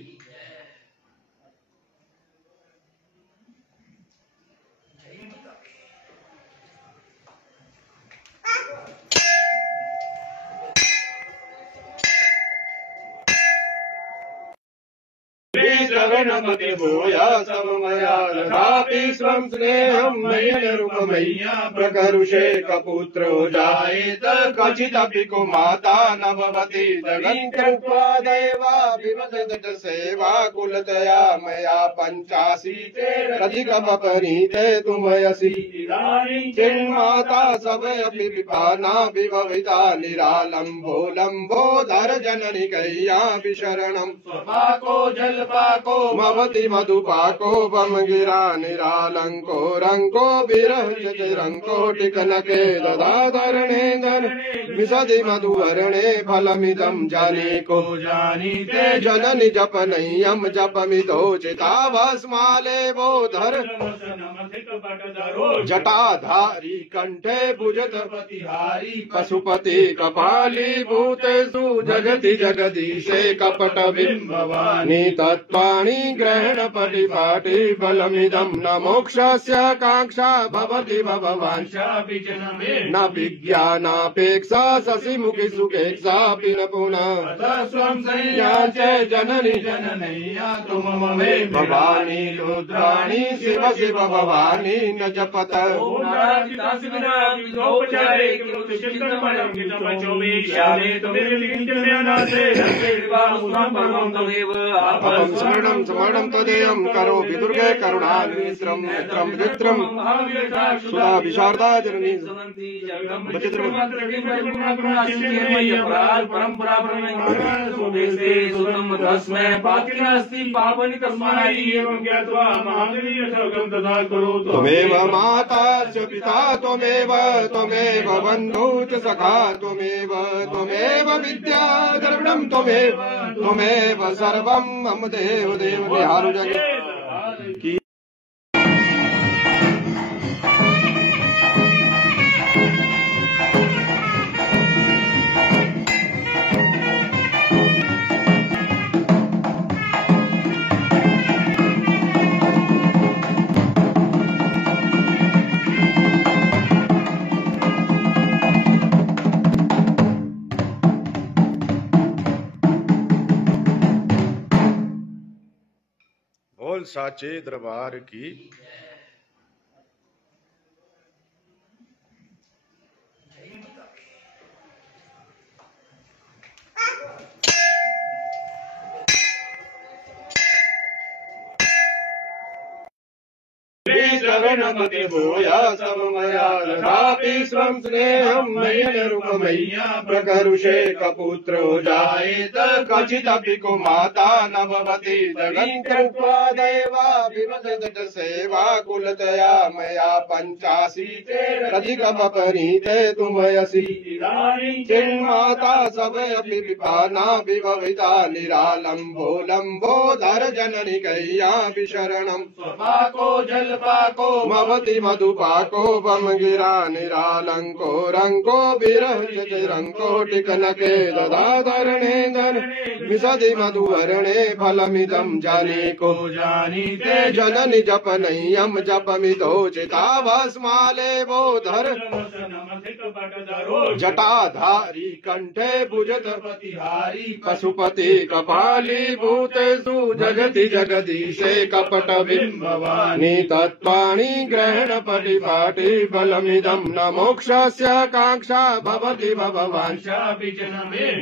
शरणमति भूया सममया ददाति स्वं स्नेहं मय्यनुपमय्या प्रकरुषे कपुत्रो जायेत क्वचिदपि कुमाता न भवति जगन् कृत्वा दैवा विवदत सेवा कुलतया मया पञ्चाशीतेरधिकमपनीते तुमयसि चिन्माता सवयपि विपाना विभविता निरालम्बोलम्बोदर जननि कय्यापि शरणम् स्वपाको जलपाको मवति मधुपाको बमगिरा निरालंको रंको विरहको टिकनके ददाधरणे धन विशदि मधुवर्णे फलमिदं जानीको जानीते जननि जपनय्यं जपमितो चिताभस्माले बोधर जटाधारी कंठे भुजतपतिहारी पशुपति कपाली भूतेषु जगति जगदीशे कपट बिंबवानी तत्पाणि ग्रहण परिपाटी बलमिदं न मोक्षस्य कांक्षा भवति भववांशा न विज्ञानापेक्षा शशिमुखि सुखेक्षापि न पुनः स्वं संयाचे जननि जननय्या तुम ममे भवानी रुद्राणि शिव शिव भवानी न जपत स्मरणं स्मरणं त्वदेयं करो विदुर्गे करुणानित्रं नेत्रं वित्रं सुधा विशारदा जननी तस्मै पाति नास्ति पापनि तस्मै एवं ज्ञात्वा महावीर्यं तथा करोतु। करोतु त्वमेव माता च पिता त्वमेव त्वमेव बन्धु च सखा त्वमेव त्वमेव विद्या द्रविणं त्वमेव त्वमेव सर्वं मम देव देव निहारु जग की बोल साचे दरबार की श्रवणमति भूया सममया तथापि स्वं स्नेहं नयनरूपमय्या प्रकरुषे कपुत्रो जायेत क्वचिदपि कुमाता न भवति जगन् कृत्वा देवा विवदत सेवा कुलतया मया 85 तुमयसि चिन्माता सबयपि विपाना विभविता निरालम्बोलम्बोदर जननि कय्यापि शरणम् स्वपाको जलपाको मवति मधुपाको बम गिरा निरालंको रंको विरह रंको टिकनके ददाधरणे धन विशदि मधुवरणे फलमिदं जानीको जानीते जननि जपनय्यं जपमिदोचिता भस्माले बोधर जटाधारी कंठे भुजतपतिहारी पशुपति कपाली भूतेषु जगति जगदीशे कपट बिंबवानी तत्पाणि ग्रहण परिपाटी बलमिदं न मोक्षस्य कांक्षा भवति भववांशा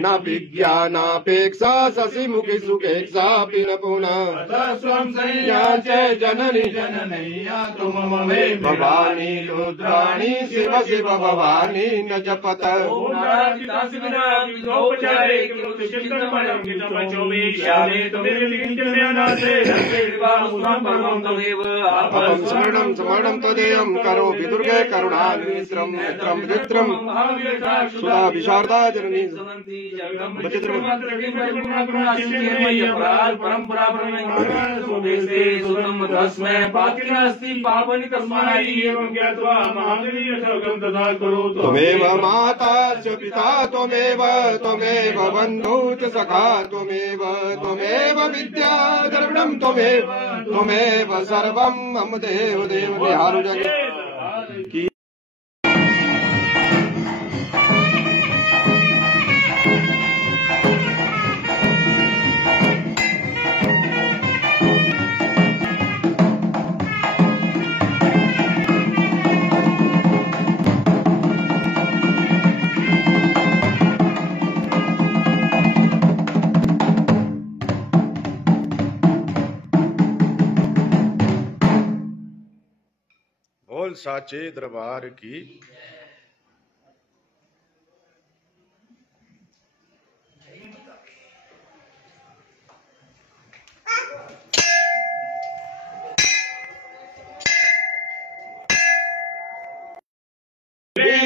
न विज्ञानापेक्षा शशिमुखि सुखेक्षापि न पुनः स्वं संयाचे जननि जननय्या तुम ममे भवानी रुद्राणि शिव शिव भवानी न जपत स्मरणं स्मरणं तदेयं करो विदुर्गे करुणानित्रं नेत्रं विचित्रं सुधा विशारदा जननी तस्मै पातिनास्ति पापनि तस्मै एवं ज्ञात्वा महावीर्यशोकं तथा करोतु त्वमेव माता च पिता त्वमेव त्वमेव बन्धु च सखा त्वमेव त्वमेव विद्या द्रविणं त्वमेव त्वमेव सर्वं मम देव देव निहारु जग की बोल साचे दरबार की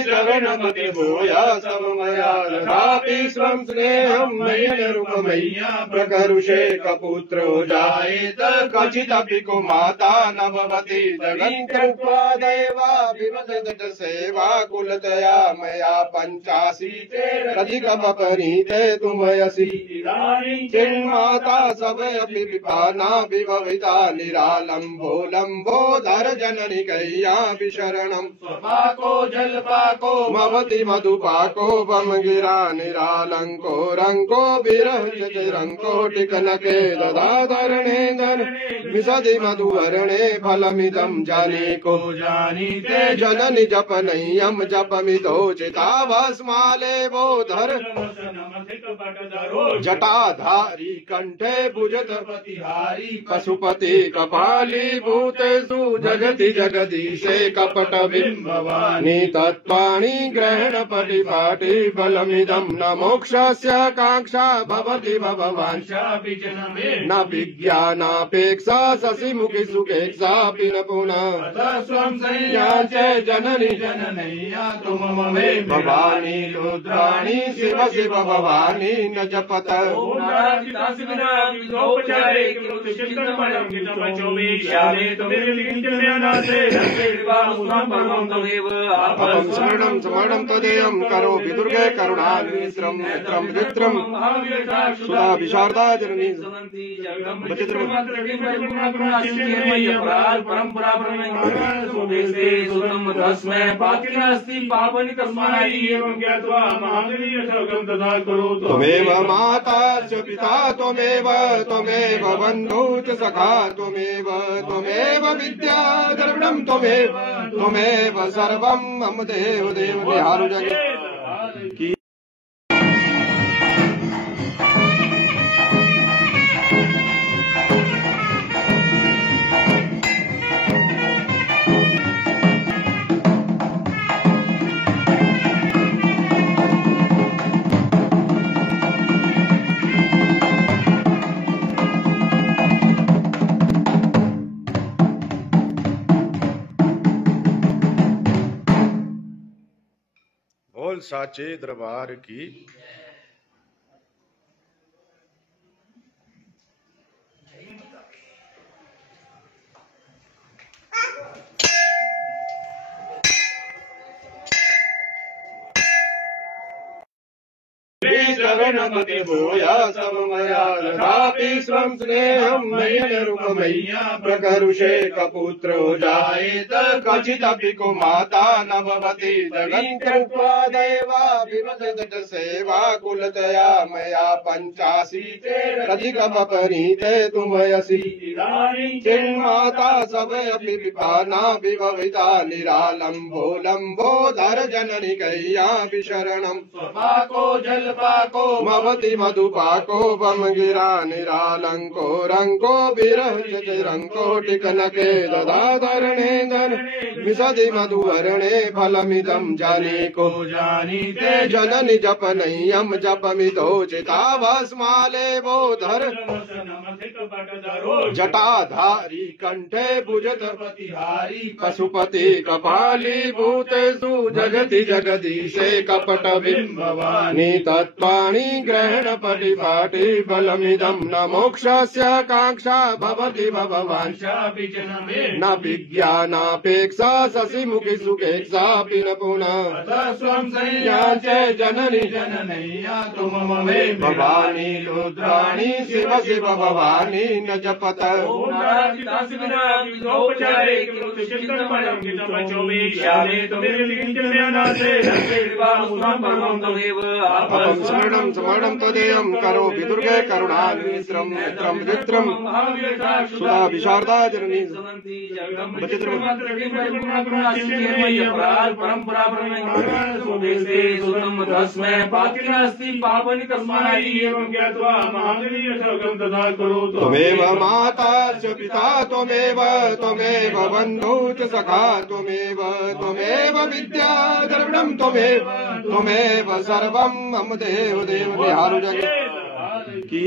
श्रवणमति भूया सममया तथापि स्वं स्नेहं नयनरूपमय्या प्रकरुषे कपुत्रो जायेत क्वचिदपि कुमाता न भवति जगन् कृत्वा देवा विवदत सेवा कुलतया मया 85 तुमयसि चिन्माता सबयपि विपाना विभविता निरालम्बोलम्बोदर जननि कय्यापि शरणम् स्वपाको जलपाको मवति मधुपाको बम गिरा निरालंको रंको विरह रंको टिकनके ददाधरणे धन विशदि मधुवरणे फलमिदं जानीको जानीते जननि जपनय्यं जपमिदोचिता भस्माले बोधर जटाधारी कंठे भुजतपतिहारी पशुपति कपाली भूतेषु जगति जगदीशे कपट बिंबवानी तत्पाणि ग्रहणपटिपाटि फलमिदं न मोक्षस्य काङ्क्षा भवति भववाञ्छा न विज्ञानापेक्षा शशिमुखि सुखेक्षापि न पुनः स्वं संयाचे जननि जननैया तुम ममे भवानी रुद्राणि शिव शिव भवानी न जपत स्मरणं स्मरणं त्वदेयं करो विदुर्गे करुणानित्रं मित्रं वित्रं सुधा विशारदा जननी तस्मै पातिनास्ति पापनि तस्मै एवं ज्ञात्वा महावीर्यशोकं तथा करोतु। त्वमेव माता च पिता त्वमेव त्वमेव बन्धु च सखा त्वमेव त्वमेव विद्या द्रविणं त्वमेव त्वमेव सर्वं मम देव देव निहारु जग की बोल साचे दरबार की। शरणमति भूया सममया तथापि स्वं स्नेहं मय्यनुपमय्या प्रकरुषे कपुत्रो जायेत क्वचिदपि कुमाता न भवति जगन् कृत्वा दैवा विवदत सेवा कुलतया मया पञ्चाशीतेरधिकमपनीते तुमयसि चिन्माता सवयपि विपाना विभविता निरालम्बो लम्बोदर जननि कय्यापि शरणम् स्वपाको जलपाको मवति मधुपाको बमगिरा निरालंको रंको विरह रंको टिकनके ददाधरणेन्दन विशदि मधुवर्णे फलमिदं जानीको जानीते जननि जपनय्यं जपमितो चिताभस्माले बोधर जटाधारी कंठे भुजतपतिहारी पशुपति कपाली भूतेषु जगति जगदीशे कपट बिंबवानी तत्त्वाणि ग्रहणपटिपाटि फलमिदं न मोक्षस्य काङ्क्षा भवति भववाञ्छा न विज्ञानापेक्षा शशिमुखि सुखेक्षापि न पुनः स्वं संयाचे जननि जननैया तुम ममे भवानी रुद्राणि शिव शिव भवानी न जपत स्मरणं स्मरणं त्वदेयं करो विदुर्गे करुणानित्रं मित्रं वित्रं सुधा विशारदा जननी तस्मै पातिनास्ति पापनि तस्मै एवं ज्ञात्वा महावीर्यशोकं तथा करोतु। त्वमेव माता च पिता त्वमेव त्वमेव बन्धु च सखा त्वमेव त्वमेव विद्या द्रविणं त्वमेव त्वमेव सर्वं मम देव देव निहारु जग की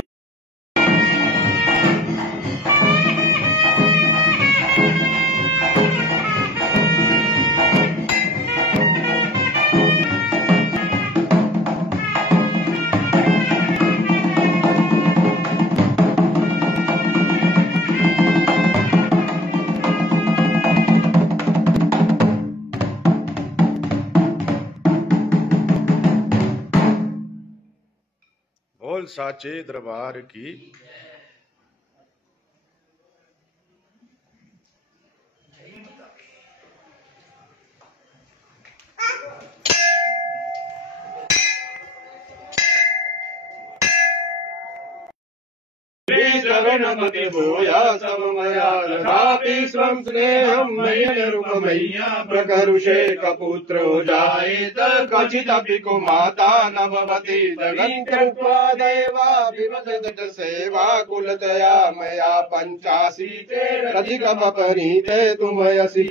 बोल साचे दरबार की। गणपति भूया सममया दधापि स्वं स्नेहं मय्यनुपमय्या प्रकरुषे कपुत्रो जायेत क्वचिदपि कुमाता न भवति जगन् कृत्वा दैवा विवदत सेवा कुलतया मया पंचाशीतेरधिकमपनीते तुमयसि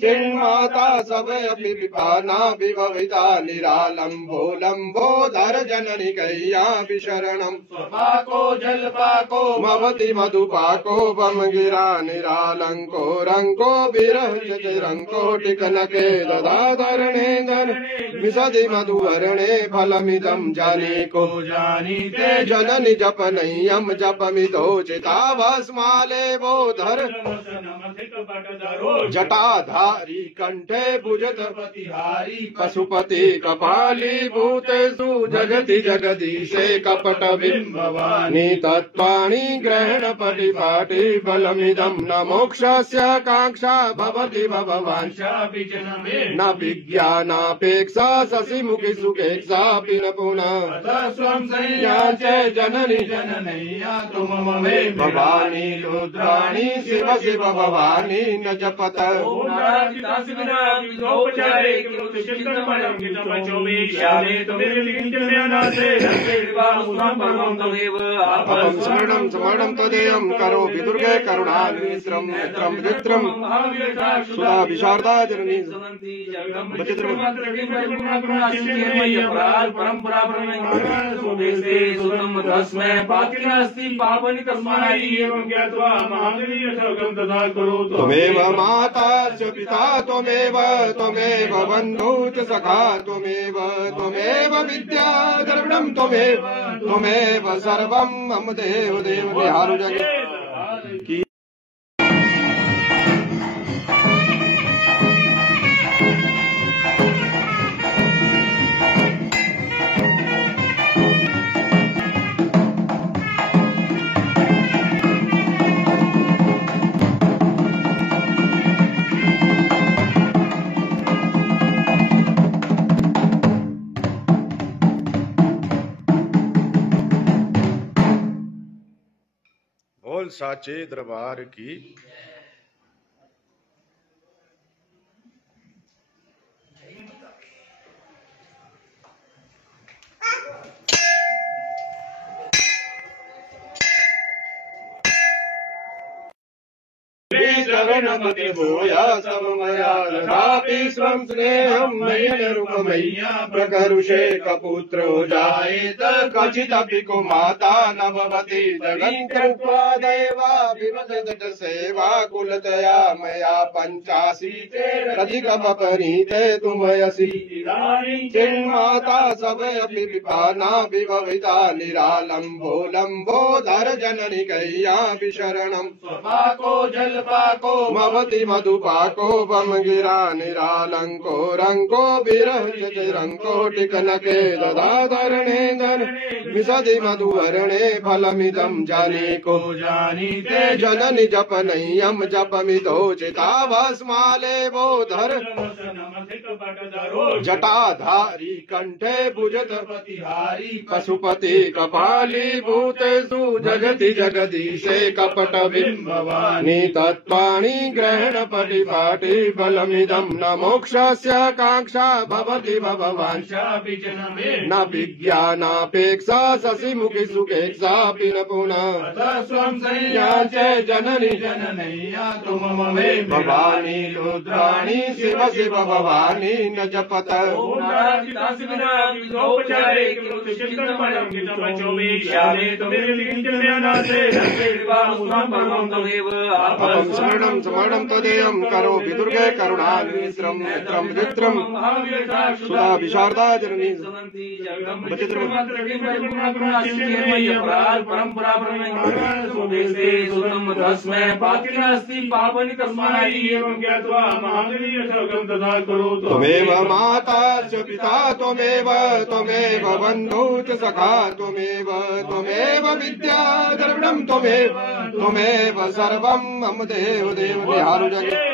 चिन्माता सबयपि विपाना विभविता निरालम्बोलम्बोदर जननि कय्यापि शरणम् स्वपाको जलपाको भवति मधुपाको बमगिरा निरालङ्को रङ्को विरहृतिरङ्को टिकनके ददाधरणेन्दर विशदि मधुवर्णे फलमिदं जानीको जानीते जननि जपनय्यं जपमिदोचिताभस्माले बोधर जटाधारी कंठे भुजतपतिहारी पशुपति कपाली भूतेषु जगति जगदीशे कपट बिम्बवानी तत्पाणि ग्रहण परिपाटी बलमिदं न मोक्षस्य कांक्षा भवति भववांशा न विज्ञानापेक्षा शशिमुखि सुखेक्षापि न पुनः स्वं संयाचे जननि जननय्या तुम मे भवानी रुद्राणी शिव शिव भवानी न जपत स्मरणं स्मरणं तदेयं करो विदुर्गे करुणानित्रं नेत्रं वित्रं सुधा विशारदा जननी तस्मै पाति नास्ति पापनि तस्मै एवं ज्ञात्वा महावीर्यं तथा करोतु त्वमेव माता च पिता त्वमेव त्वमेव बन्धु च सखा त्वमेव विद्या द्रविणं त्वमेव सर्वं मम देव देव निहारु जगे बोल साचे दरबार की गणपति भूया सममया दधापि स्वं स्नेहं मय्यनुपमय्या प्रकरुषे कपुत्रो जायेत क्वचिदपि कुमाता न भवति जगन् कृत्वा दैवा विवदत सेवा कुलतया मया पंचाशीतेरधिकमपनीते तुमयसि चिन्माता सबयपि विपाना विभविता निरालम्बोलम्बोदर जननि कय्यापि शरणम् स्वपाको जलपाको भवति मधुपाको बमगिरा निरालङ्को रङ्को विरहृतिरङ्को टिकनके ददाधरणेन्दर विशदि मधुवर्णे फलमिदं जानीको जानीते जननि जपनय्यं जपमिदोचिताभस्माले बोधर जटाधारी कंठे भुजतपतिहारी पशुपति कपाली भूतेषु जगति जगदीशे कपट बिम्बवानी तत्पाणि ग्रहण परिपाटी बलमिदं न मोक्षस्य कांक्षा भवति भववांशा न विज्ञानापेक्षा शशिमुखि सुखेक्षापि न पुनः स्वं संयाचे जननि जननय्या तुम मे भवानी रुद्राणी शिव शिव भवानी न जपत स्मरणं स्मरणं तदेयं करो विदुर्गे करुणानित्रं नेत्रं वित्रं सुधा विशारदा जननी तस्मै पाति नास्ति पापनि तस्मै एवं ज्ञात्वा महावीर्यं तथा करोतु त्वमेव माता च पिता त्वमेव बन्धु च सखा त्वमेव विद्या द्रविणं त्वमेव सर्वं मम देव देव निहारु जगे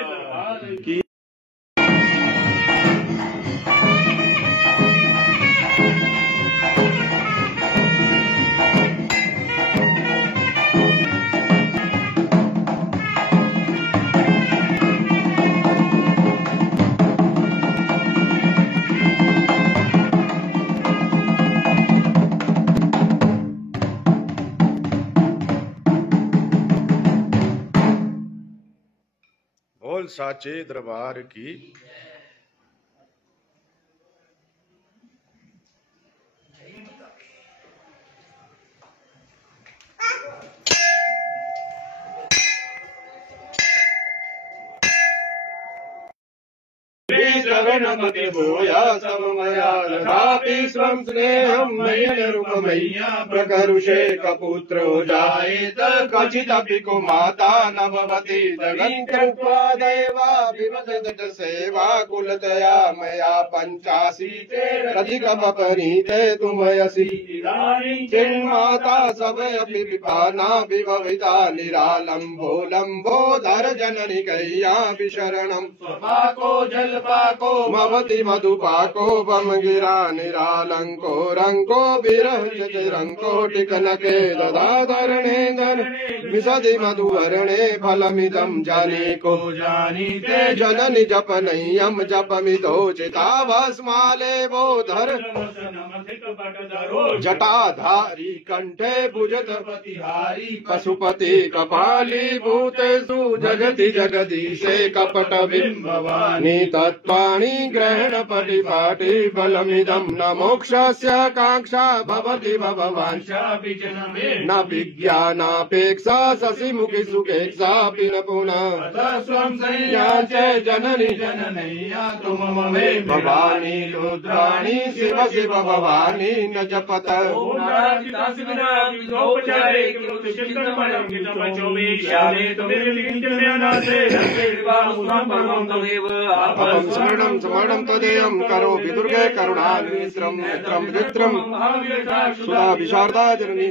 साचे दरबार की। शरणमति भूया सममया तथापि स्वं स्नेहं नयनरूपमय्या प्रकरुषे कपुत्रो जायेत क्वचिदपि कुमाता न भवति जगन् कृत्वा दैवा विवदत सेवा कुलतया मया पञ्चाशीतेरधिकपरीते तुमयसि चिन्माता सबयपि विपाना विभविता निरालम्बोलम्बोदर जननि कय्यापि शरणम् स्वपाको जलपाको मवति मधुपाको बम गिरा निरालंको रंको विरह चिरंको टिकनके ददाधरणे धन विशदि मधुवरणे फलमिदं जानीको जानीते जननि जपनय्यं जपमितो चिताभस्माले बोधर जटाधारी कंठे भुजतपतिहारी पशुपति कपाली भूतेषु जगति जगदीशे कपट बिंबवानी तत्पाणि ग्रहण परिपाटी बलमिदं न मोक्षस्य कांक्षा भवति भववांशा न विज्ञानापेक्षा शशिमुखि सुखेक्षापि न पुनः स्वं संयाचे जननि जननय्या तुम ममे भवानी रुद्राणी शिव शिव भवानी न जपत स्मरणं स्मरणं तदेयं करो विदुर्गे करुणानित्रं नेत्रं विचित्रं सुधा विशारदा जननी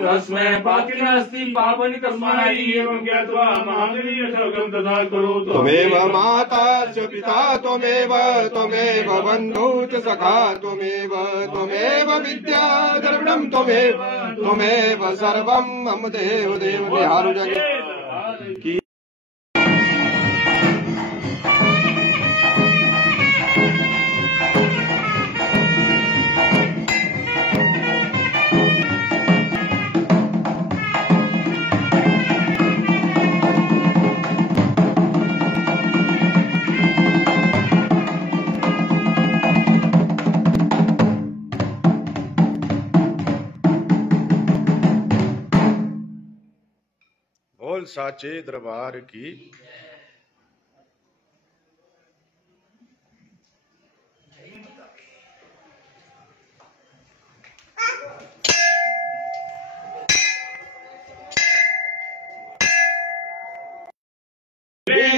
तस्मै पातिनास्ति पापनि तस्मै एवं ज्ञात्वा महावीर्यशोकं तथा करोतु। त्वमेव माता च पिता त्वमेव त्वमेव बन्धु च सखा त्वमेव त्वमेव विद्या द्रविणं त्वमेव त्वमेव सर्वं मम देव देव निहारु जग की। बोल साचे दरबार की।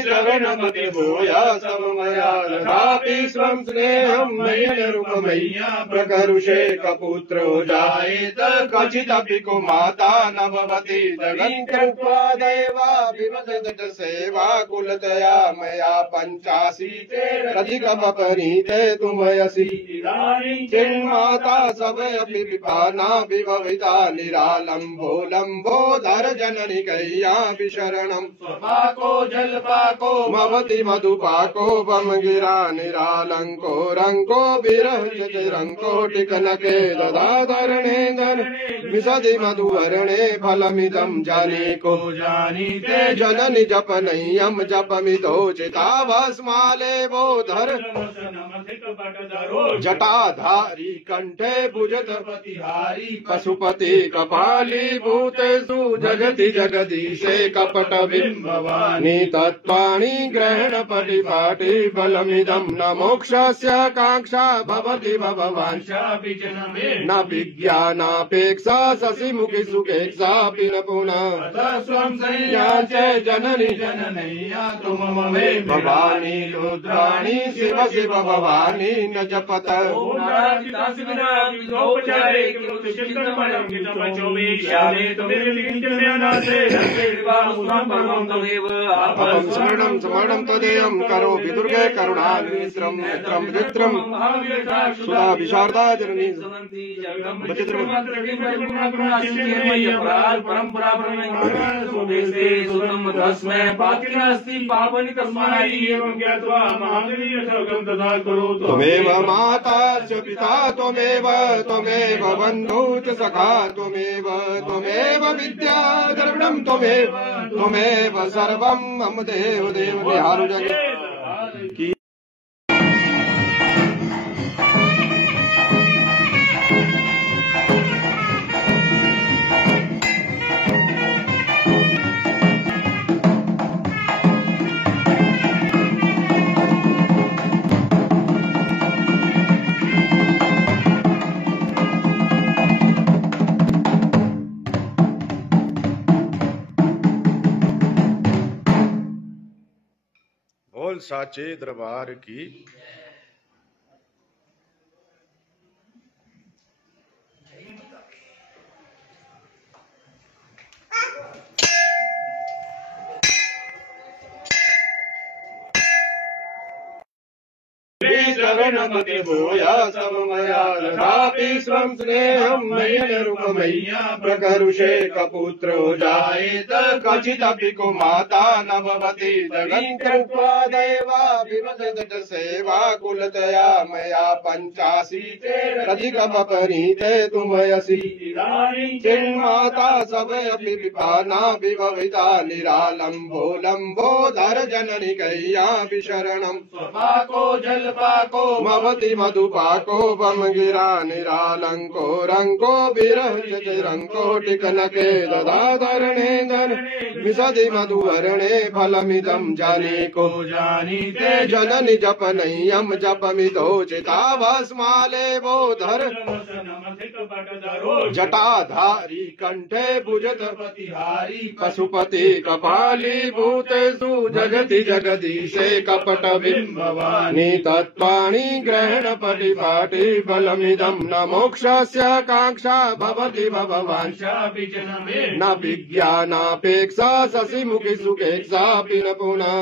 शरणमति भूया सममया तथापि स्वं स्नेहं नयनरूपमय्या प्रकरुषे कपुत्रो जायेत क्वचिदपि कुमाता न भवति जगन् कृत्वा दैवा विवदत सेवा कुलतया मया पञ्चाशीतेरधिकपरीते तुमयसि चिन्माता सबयपि विपाना विभविता निरालम्बोलम्बोदर जननि कय्यापि शरणम् स्वपाको जलपाको मवति मधुपाको बम गिरा निरालंको रंको विरह चिरंको टिकनके ददाधरणे धन विशदि मधुवरणे फलमिदं जानीको जानीते जननि जपनय्यं जपमितो चिताभस्माले बोधर जटाधारी कंठे भुजतपतिहारी पशुपति कपाली भूतेषु जगति जगदीशे कपट बिंबवानी तत्पाणि ग्रहण परिपाटी बलमिदं न मोक्षस्य कांक्षा भवति भववांशा न विज्ञानापेक्षा शशिमुखि सुखेक्षापि न पुनः स्वं संयाचे जननि जननय्या तुम ममे भवानी रुद्राणी शिव शिव भवानी न जपत स्मरणं स्मरणं तदेयं करो विदुर्गे करुणानित्रं नेत्रं विचित्रं सुधा विशारदा जननी तस्मै पातिनास्ति पापनि तस्मै एवं ज्ञात्वा महावीर्यशोकं तथा करोतु। त्वमेव माता च पिता त्वमेव त्वमेव बन्धु च सखा त्वमेव त्वमेव विद्या द्रविणं त्वमेव त्वमेव सर्वं मम देव देव निहारु जगत् की बोल साचे दरबार की। शरणमति भूया सममया तथापि स्वं स्नेहं मय्यनुपमय्या प्रकरुषे कपुत्रो जायेत क्वचिदपि कुमाता न भवति जगन् कृत्वा दैवा विवदत सेवा कुलतया मया पञ्चाशीतेरधिकमपनीते तुमयसि चिन्माता सवयपि विपाना विभविता निरालम्बो लम्बोदर जननि कय्यापि शरणम् स्वपाको जलपाको मवति मधुपाको बमगिरा निरालंको रंको विरह चिरंको टिकनके ददाधरणेन्दन विशदि मधुवर्णे फलमिदं जानीको जानीते जननि जपनय्यं जपमितो चिताभस्माले बोधर जटाधारी कंठे भुजतपतिहारी पशुपति कपाली भूतेषु जगति जगदीशे कपट बिंबवानी तत्त्वाणि ग्रहण परिपाटी फलमिदं न मोक्षस्य कांक्षा भवति भववांशा न विज्ञानापेक्षा शशिमुखि सुखेक्षापि न पुनः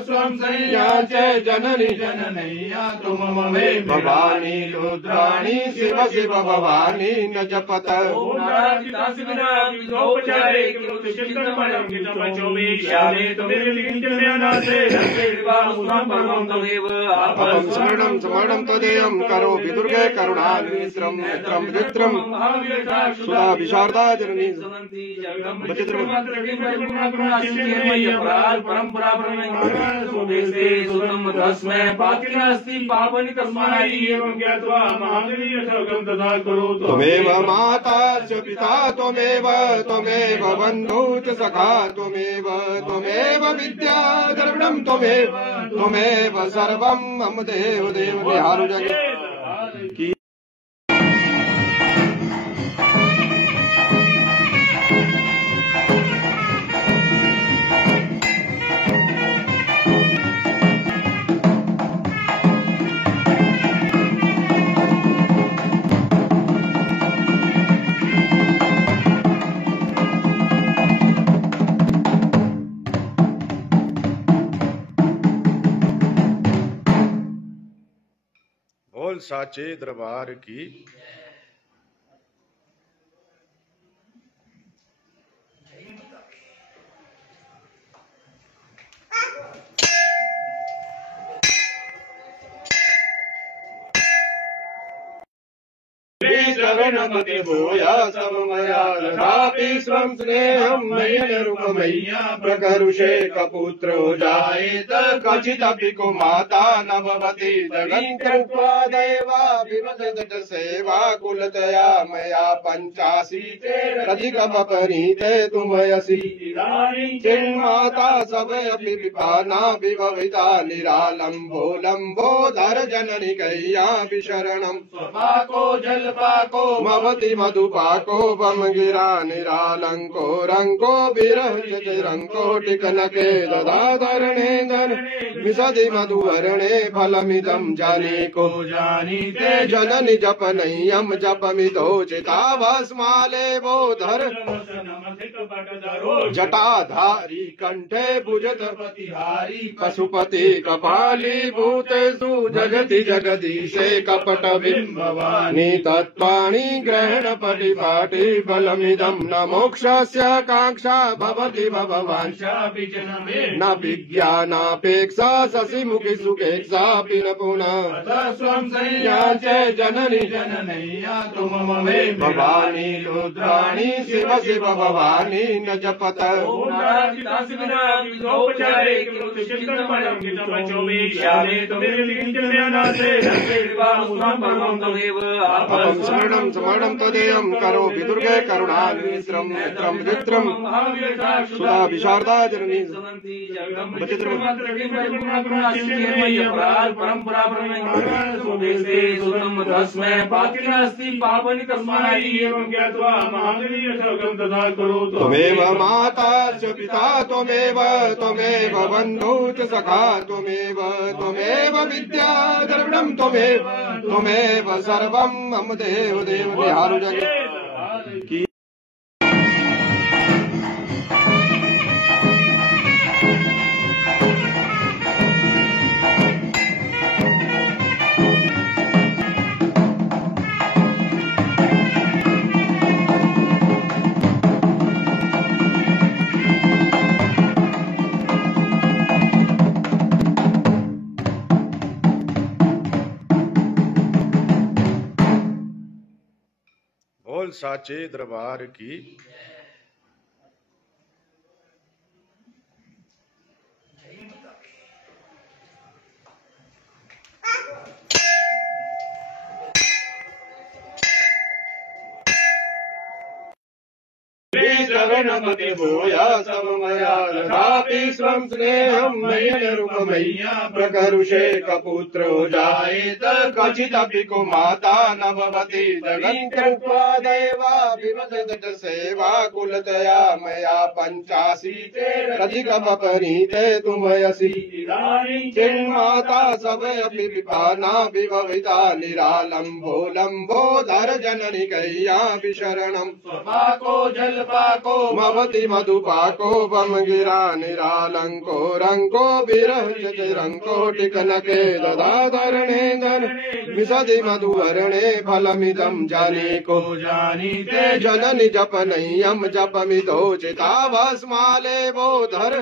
स्वं संयाचे जननि जननय्या तुम ममे भवानी रुद्राणि शिव शिव भवानी न जपत शरणं समरणं त्वदेयं करोमि दुर्गे करुणानित्रं मित्रं मित्रं सुधा विशारदा जननी तस्मै पापी नास्ति पापनि तस्मै एवं ज्ञात्वा महावीर्यं तथा करोतु। त्वमेव माता च पिता त्वमेव त्वमेव बन्धु च सखा त्वमेव त्वमेव विद्या द्रविणं त्वमेव त्वमेव सर्वं मम देव देव निहारु जगत् की। बोल साचे दरबार की। शरणमति भूया सममया तथापि स्वं स्नेहं मय्यनुपमय्या प्रकरुषे कपुत्रो जायेत क्वचिदपि कुमाता न भवति जगन् कृत्वा दैवा विवदत सेवा कुलतया मया पञ्चाशीतेरधिकमपनीते तुमयसि चिन्माता सवयपि विपाना विभविता निरालम्बो लम्बोदर जननि कय्यापि शरणम् स्वपाको जलपाको मवति मधुपाको बमगिरा निरालंको रंको विरह चिरंको टिकनके ददाधरणेन्दन विशदि मधुवर्णे फलमिदं जानीको जानीते जननि जपनय्यं जपमितो चिताभस्माले बोधर जटाधारी कंठे भुजगपतिहारी पशुपति कपाली भूतेषु जगति जगदीशे कपट बिंबवानी तत्पाणि ग्रहण परिपाटी बलमिदं न मोक्षस्य कांक्षा भवति भववांशा न विज्ञानापेक्षा शशिमुखि सुखेक्षापि न पुनः स्वं संज्ञा च जननी जननैया तुम ममे भवानी रुद्राणी शिव शिव भवानी न जपत स्मरणं स्मरणं त्वदेयं करो विदुर्गे करुणानित्रं मित्रं मित्रं सुधा विशारदा जननी तस्मै पाति नास्ति पापनि तस्मै एवं ज्ञात्वा महावीर्यं तथा करोतु त्वमेव माता च पिता त्वमेव त्वमेव बन्धु च सखा त्वमेव विद्या द्रविणं त्वमेव सर्वं मम देव देव निहारु जगे बोल साचे दरबार की। शरणमति भूया सब मया ददापि स्वं स्नेहं मय्यनुपमय्या प्रकरुषे कपुत्रो जायेत क्वचिदपि कुमाता न भवति जगन् कृत्वा दैवा विवदत सेवा कुलतया मया पञ्चाशीतेरधिकमपनीते तुमयसि चिन्माता सबयपि विपाना विभविता निरालम्बोलम्बोधर जननि कय्यापि शरणम् स्वपाको जलपाको मवति मधुपाको बम गिरा निरालंको रंको विरह रंको टिकनके ददाधरणे धर विशदि मधुवरणे फलमिदं जानीको जानीते जननि जपनय्यं जपमिदोचिताभस्माले बोधर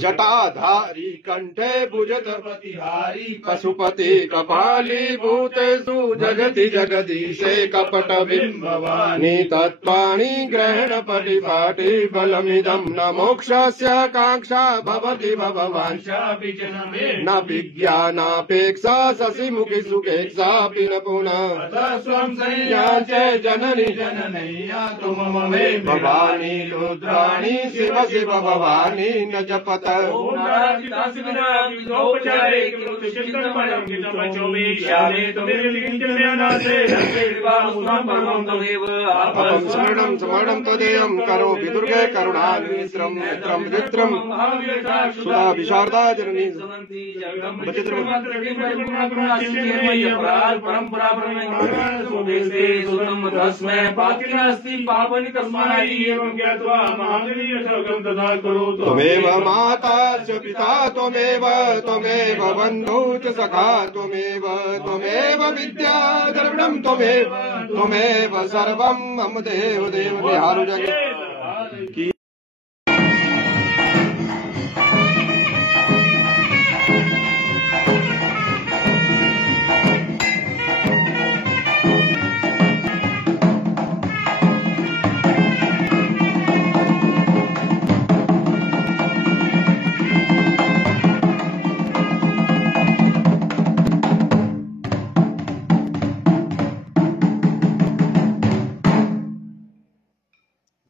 जटाधारी कंठे भुजगपतिहारी पशुपति कपाली भूतेषु जगति जगदीशे कपट बिंबवानी तत्पाणि ग्रहण परिपाटी बलमिदं न मोक्षस्य कांक्षा भवति भववांशा न विज्ञानापेक्षा शशिमुखि सुखेक्षापि न पुनः स्वं संज्ञा च जननी जननैया तुम ममे भवानी रुद्राणी शिव शिव भवानी न जपत स्मरणं स्मरणं त्वदेयं करो विदुर्गे करुणानित्रं मित्रं मित्रं सुधा विशारदा जननी तस्मै पाति नास्ति पापनि तस्मै एवं ज्ञात्वा महावीर्यं तथा करोतु त्वमेव माता च पिता त्वमेव बन्धु च सखा त्वमेव विद्या द्रविणं त्वमेव सर्वं मम देव देव निहारु जगे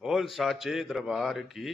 बोल साचे दरबार की।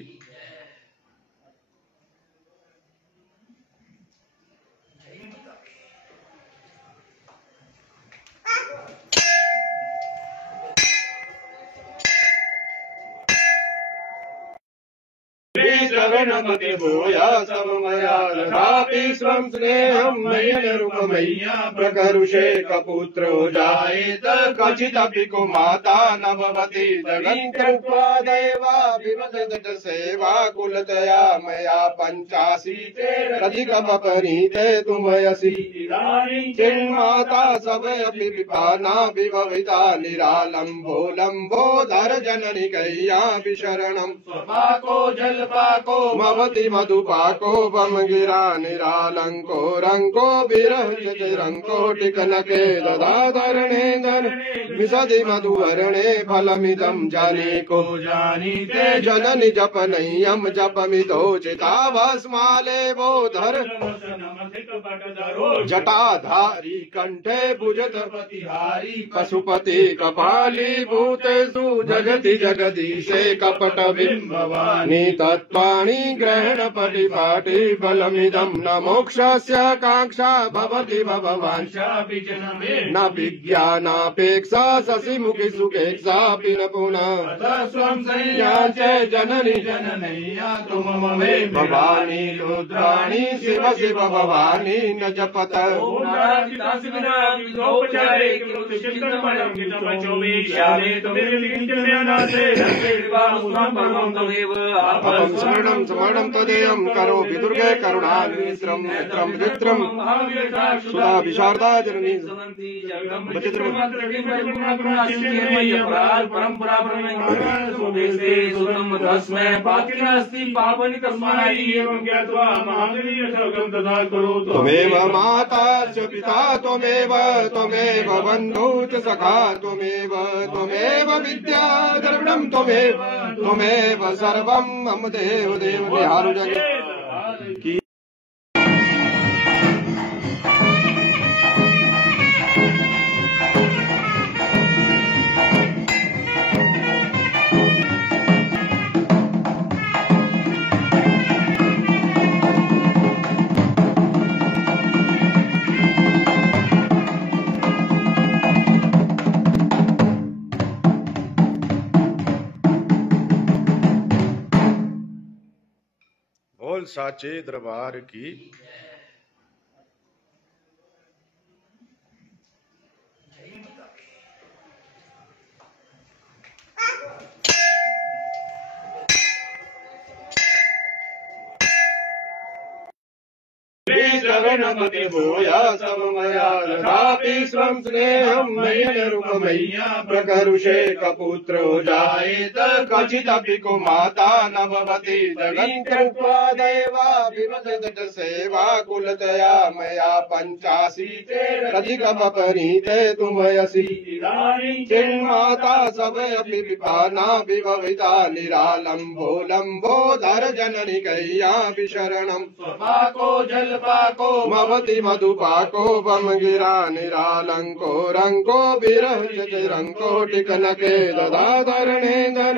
गणपति भूया सब मया तथापि स्वं स्नेहं नयनरूपमय्या प्रकरुषे कपुत्रो जायेत क्वचिदपि कुमाता न भवति जगन् कृत्वा देवा विवदत सेवा कुलतया मया पंचाशीतेरधिकमपनीते तुमयसि चिन्माता सबयपि विपाना विभविता निरालम्बो लम्बोदर जननि कय्यापि शरणम् स्वपाको जलपाको मवति मधुपाको बमगिरा निरालङ्को रङ्को विरहचिरङ्कोटिकनके ददाधरणे धन विशदि मधुवर्णे फलमिदम् जानीको जानीते जननि जपनय्यम् जपमिदोचिताभस्माले बोधर जटाधारी कंठे भुजतपतिहारी पशुपति कपाली भूतेषु जगति जगदीशे कपट बिम्बवानी तत्पाणि ग्रहण पटिपाटि बलमिदं न मोक्षस्य कांक्षा भवति भववांशा न विज्ञानापेक्षा शशिमुखि सुखेक्षापि न पुनः स्वं संयाचे जननि जननय्या तुम ममे भवानी रुद्राणी शिव शिव भवानी न जपत स्मरणं स्मरणं तदेयं करो विदुर्गे करुणानित्रं नेत्रं विचित्रं सुधा विशारदा जननी तस्मै पातिनास्ति पापनि तस्मै एवं ज्ञात्वा महावीर्यशोकं तथा करोतु त्वमेव माता च पिता त्वमेव त्वमेव बन्धु च सखा त्वमेव त्वमेव विद्या द्रविणं त्वमेव त्वमेव सर्वं मम देव देव निहारु जग की बोल साचे दरबार की। गणपति भूया सब मया तथापि स्वं स्नेहं नयनरूपमय्या प्रकरुषे कपुत्रो जायेत क्वचिदपि कुमाता न भवति जगन् कृत्वा देवा विवदत सेवा कुलतया मया पंचाशीतेरधिकमपनीते तुमयसि चिन्माता सबयपि विपाना विभविता निरालम्बो लम्बोदर जननि कय्यापि शरणम् स्वपाको जलपाको मवति मधुपाको बमगिरा निरालङ्को रङ्को विरहचिरङ्कोटिकनके ददाधरणे धन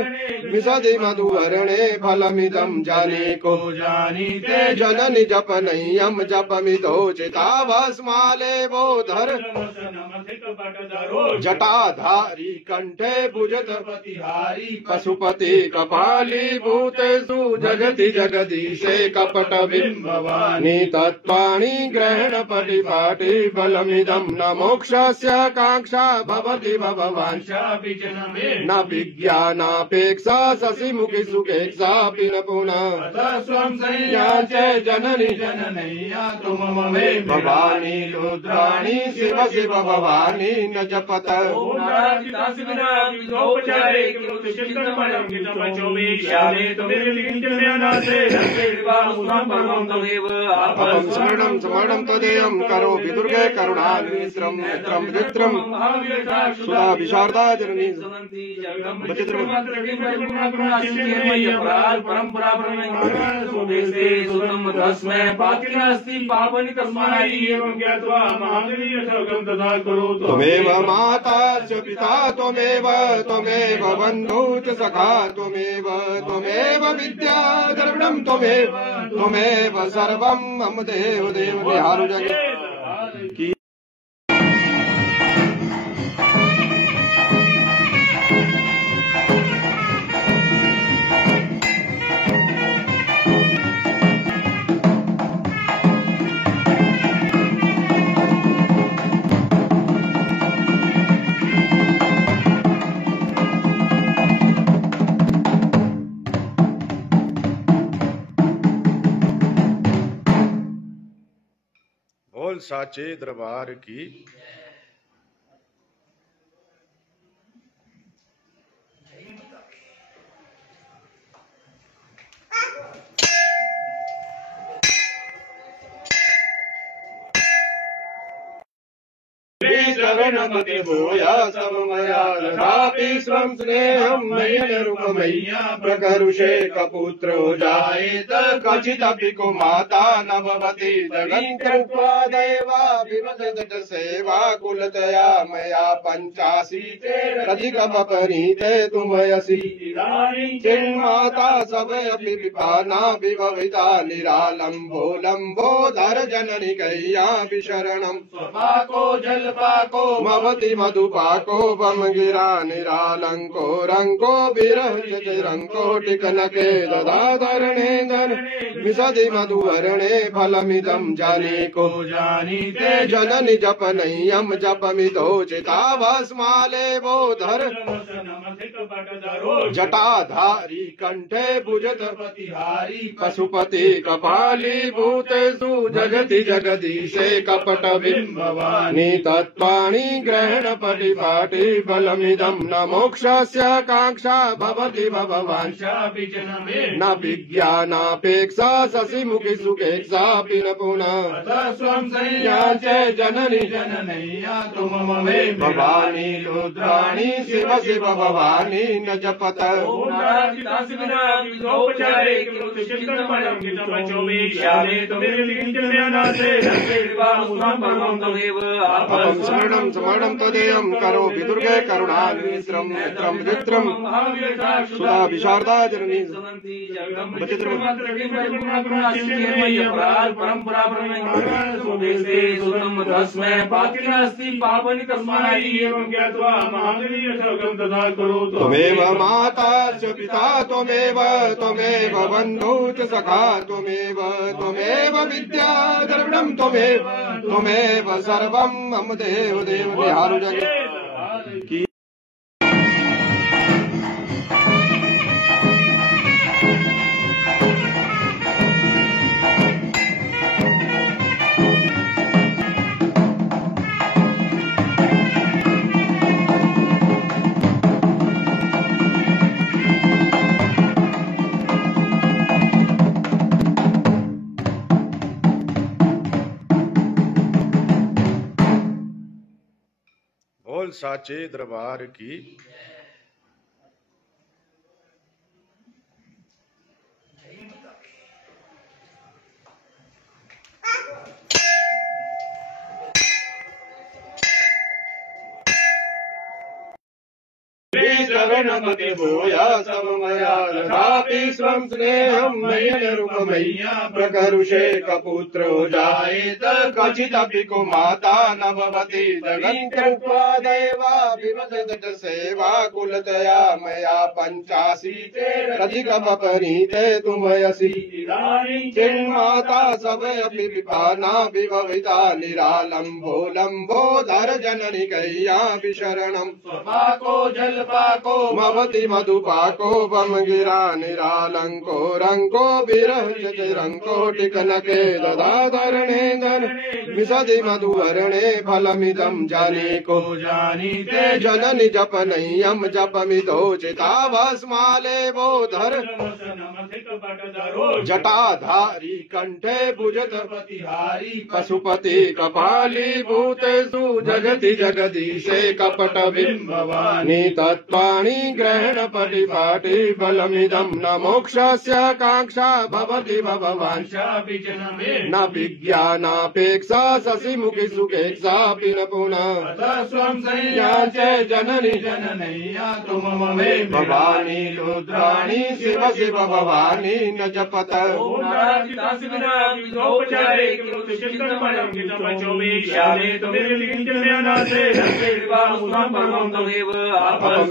विशदि मधुवर्णे फलमिदं जानीको जानीते जननि जपनय्यं जपमिदोचिताभस्माले बोधर जटाधारी कंठे भुजतपतिहारी पशुपति कपाली भूतेषु जगति जगदीशे कपट बिम्बवानी तत्पाणि ग्रहण पटिपाटि बलमिदं न मोक्षस्य कांक्षा भवति भववांशा न विज्ञानापेक्षा शशिमुखि सुखेक्षापि न पुनः स्वं संयाचे जननि जननय्या तुम ममे भवानी रुद्राणी शिव शिव भवानी न जपत स्मरणं स्मरणं तदेयं करो विदुर्गे करुणानित्रं नेत्रं विचित्रं सुधा विशारदा जननी तस्मै पातिनास्ति पापनि तस्मै एवं ज्ञात्वा महावीर्यशोकं तथा करोतु त्वमेव माता च पिता त्वमेव त्वमेव बन्धु च सखा त्वमेव त्वमेव विद्या द्रविणं त्वमेव त्वमेव सर्वं मम देव देव निहारु जग की बोल साचे दरबार की। शरणमति भूया सममया तथापि स्वं स्नेहं मय्यनुपमय्या प्रकरुषे कपुत्रो जायेत क्वचिदपि कुमाता न भवति जगन् कृत्वा दैवा विवदत सेवा कुलतया मया पञ्चाशीतेरधिकमपनीते तुमयसि चिन्माता सवयपि विपाना विभविता निरालम्बो लम्बोदर जननि कय्यापि शरणम् स्वपाको जलपाको मवति मधुपाको बम गिरा निरालंको रंको विरह रंको टिकनके ददाधरणेन्दर विशदि मधुवर्णे फलमिदं जानीको जानीते जननि जपनय्यं जपमितो चिताभस्माले बोधर जटाधारी कंठे भुजतपतिहारी पशुपति कपाली भूतेषु जगति जगदीशे कपट बिंबवानी तत्त्वाणि ग्रहण परिपाटी बलमिदं न मोक्षस्य कांक्षा भवति भववांशा न विज्ञानापेक्षा शशिमुखि सुखेक्षापि न पुनः स्वं संयाचे जननि जननय्या तुम ममे भवानी रुद्राणि शिव शिव भवानी न जपत स्मरणं स्मरणं त्वदेयं करोमि दुर्गे करुणानित्रं नेत्रं विचित्रं सुधा विशारदा जननी तस्मै पाति नास्ति पापनि तस्मै एवं ज्ञात्वा महावीर्यं तथा करोतु। त्वमेव माता च पिता त्वमेव त्वमेव बन्धु च सखा त्वमेव त्वमेव विद्या द्रविणं त्वमेव त्वमेव सर्वं मम देव देव निहारु जगत् की। बोल साचे दरबार की। शरणमति भूया सममया तथापि स्वं स्नेहं मय्यनुपमय्या प्रकरुषे कपुत्रो जायेत क्वचिदपि कुमाता न भवति जगन् कृत्वा दैवा विवदत सेवा कुलतया मया पञ्चाशीतेरधिकमपनीते तुमयसि चिन्माता सवयपि विपाना विभविता निरालम्बो लम्बोदर जननि कय्यापि शरणम् स्वपाको जलपाको मवति मधुपाको बम गिरा निरालंको रंको विरह रंको टिकनके ददाधरणेन्दर विशदि मधुवर्णे फलमिदं जानीको जानीते जननि जपनय्यं जपमितो चिताभस्माले बोधर जटाधारी कंठे भुजतपतिहारी पशुपति कपाली भूतेषु जगति जगदीशे कपट बिंबवानी तत्त्वाणि ग्रहण परिपाटी बलमिदं न मोक्षस्य कांक्षा भवति भववांशा न विज्ञानापेक्षा शशिमुखि सुखेक्षापि न पुनः स्वं संयाचे जननि जननय्या तुम ममे भवानी रुद्राणि शिव शिव भवानी न जपत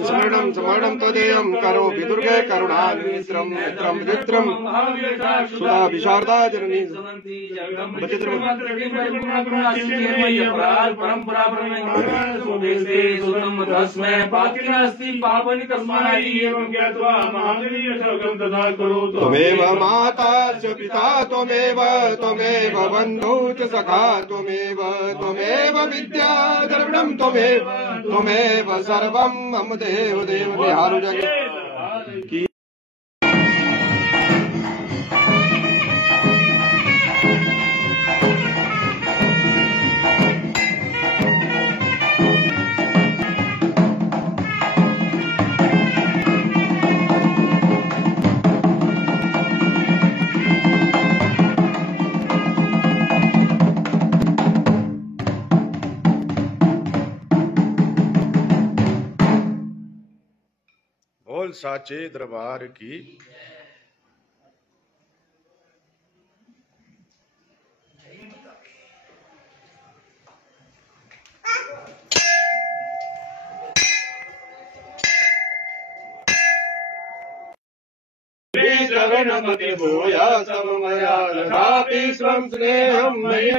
स्मरणं स्मरणं त्वदेयं करोमि दुर्गे करुणानित्रं नेत्रं विचित्रं सुधा विशारदा जननी तस्मै पाति नास्ति पापनि तस्मै एवं ज्ञात्वा महावीर्यं तथा करोतु। त्वमेव माता च पिता त्वमेव बन्धु च सखा त्वमेव विद्या द्रविणं त्वमेव सर्वं मम देव निहारु जगत् की। बोल साचे दरबार की। चरणमति भूया सब मया ददाति स्वं स्नेहं मयि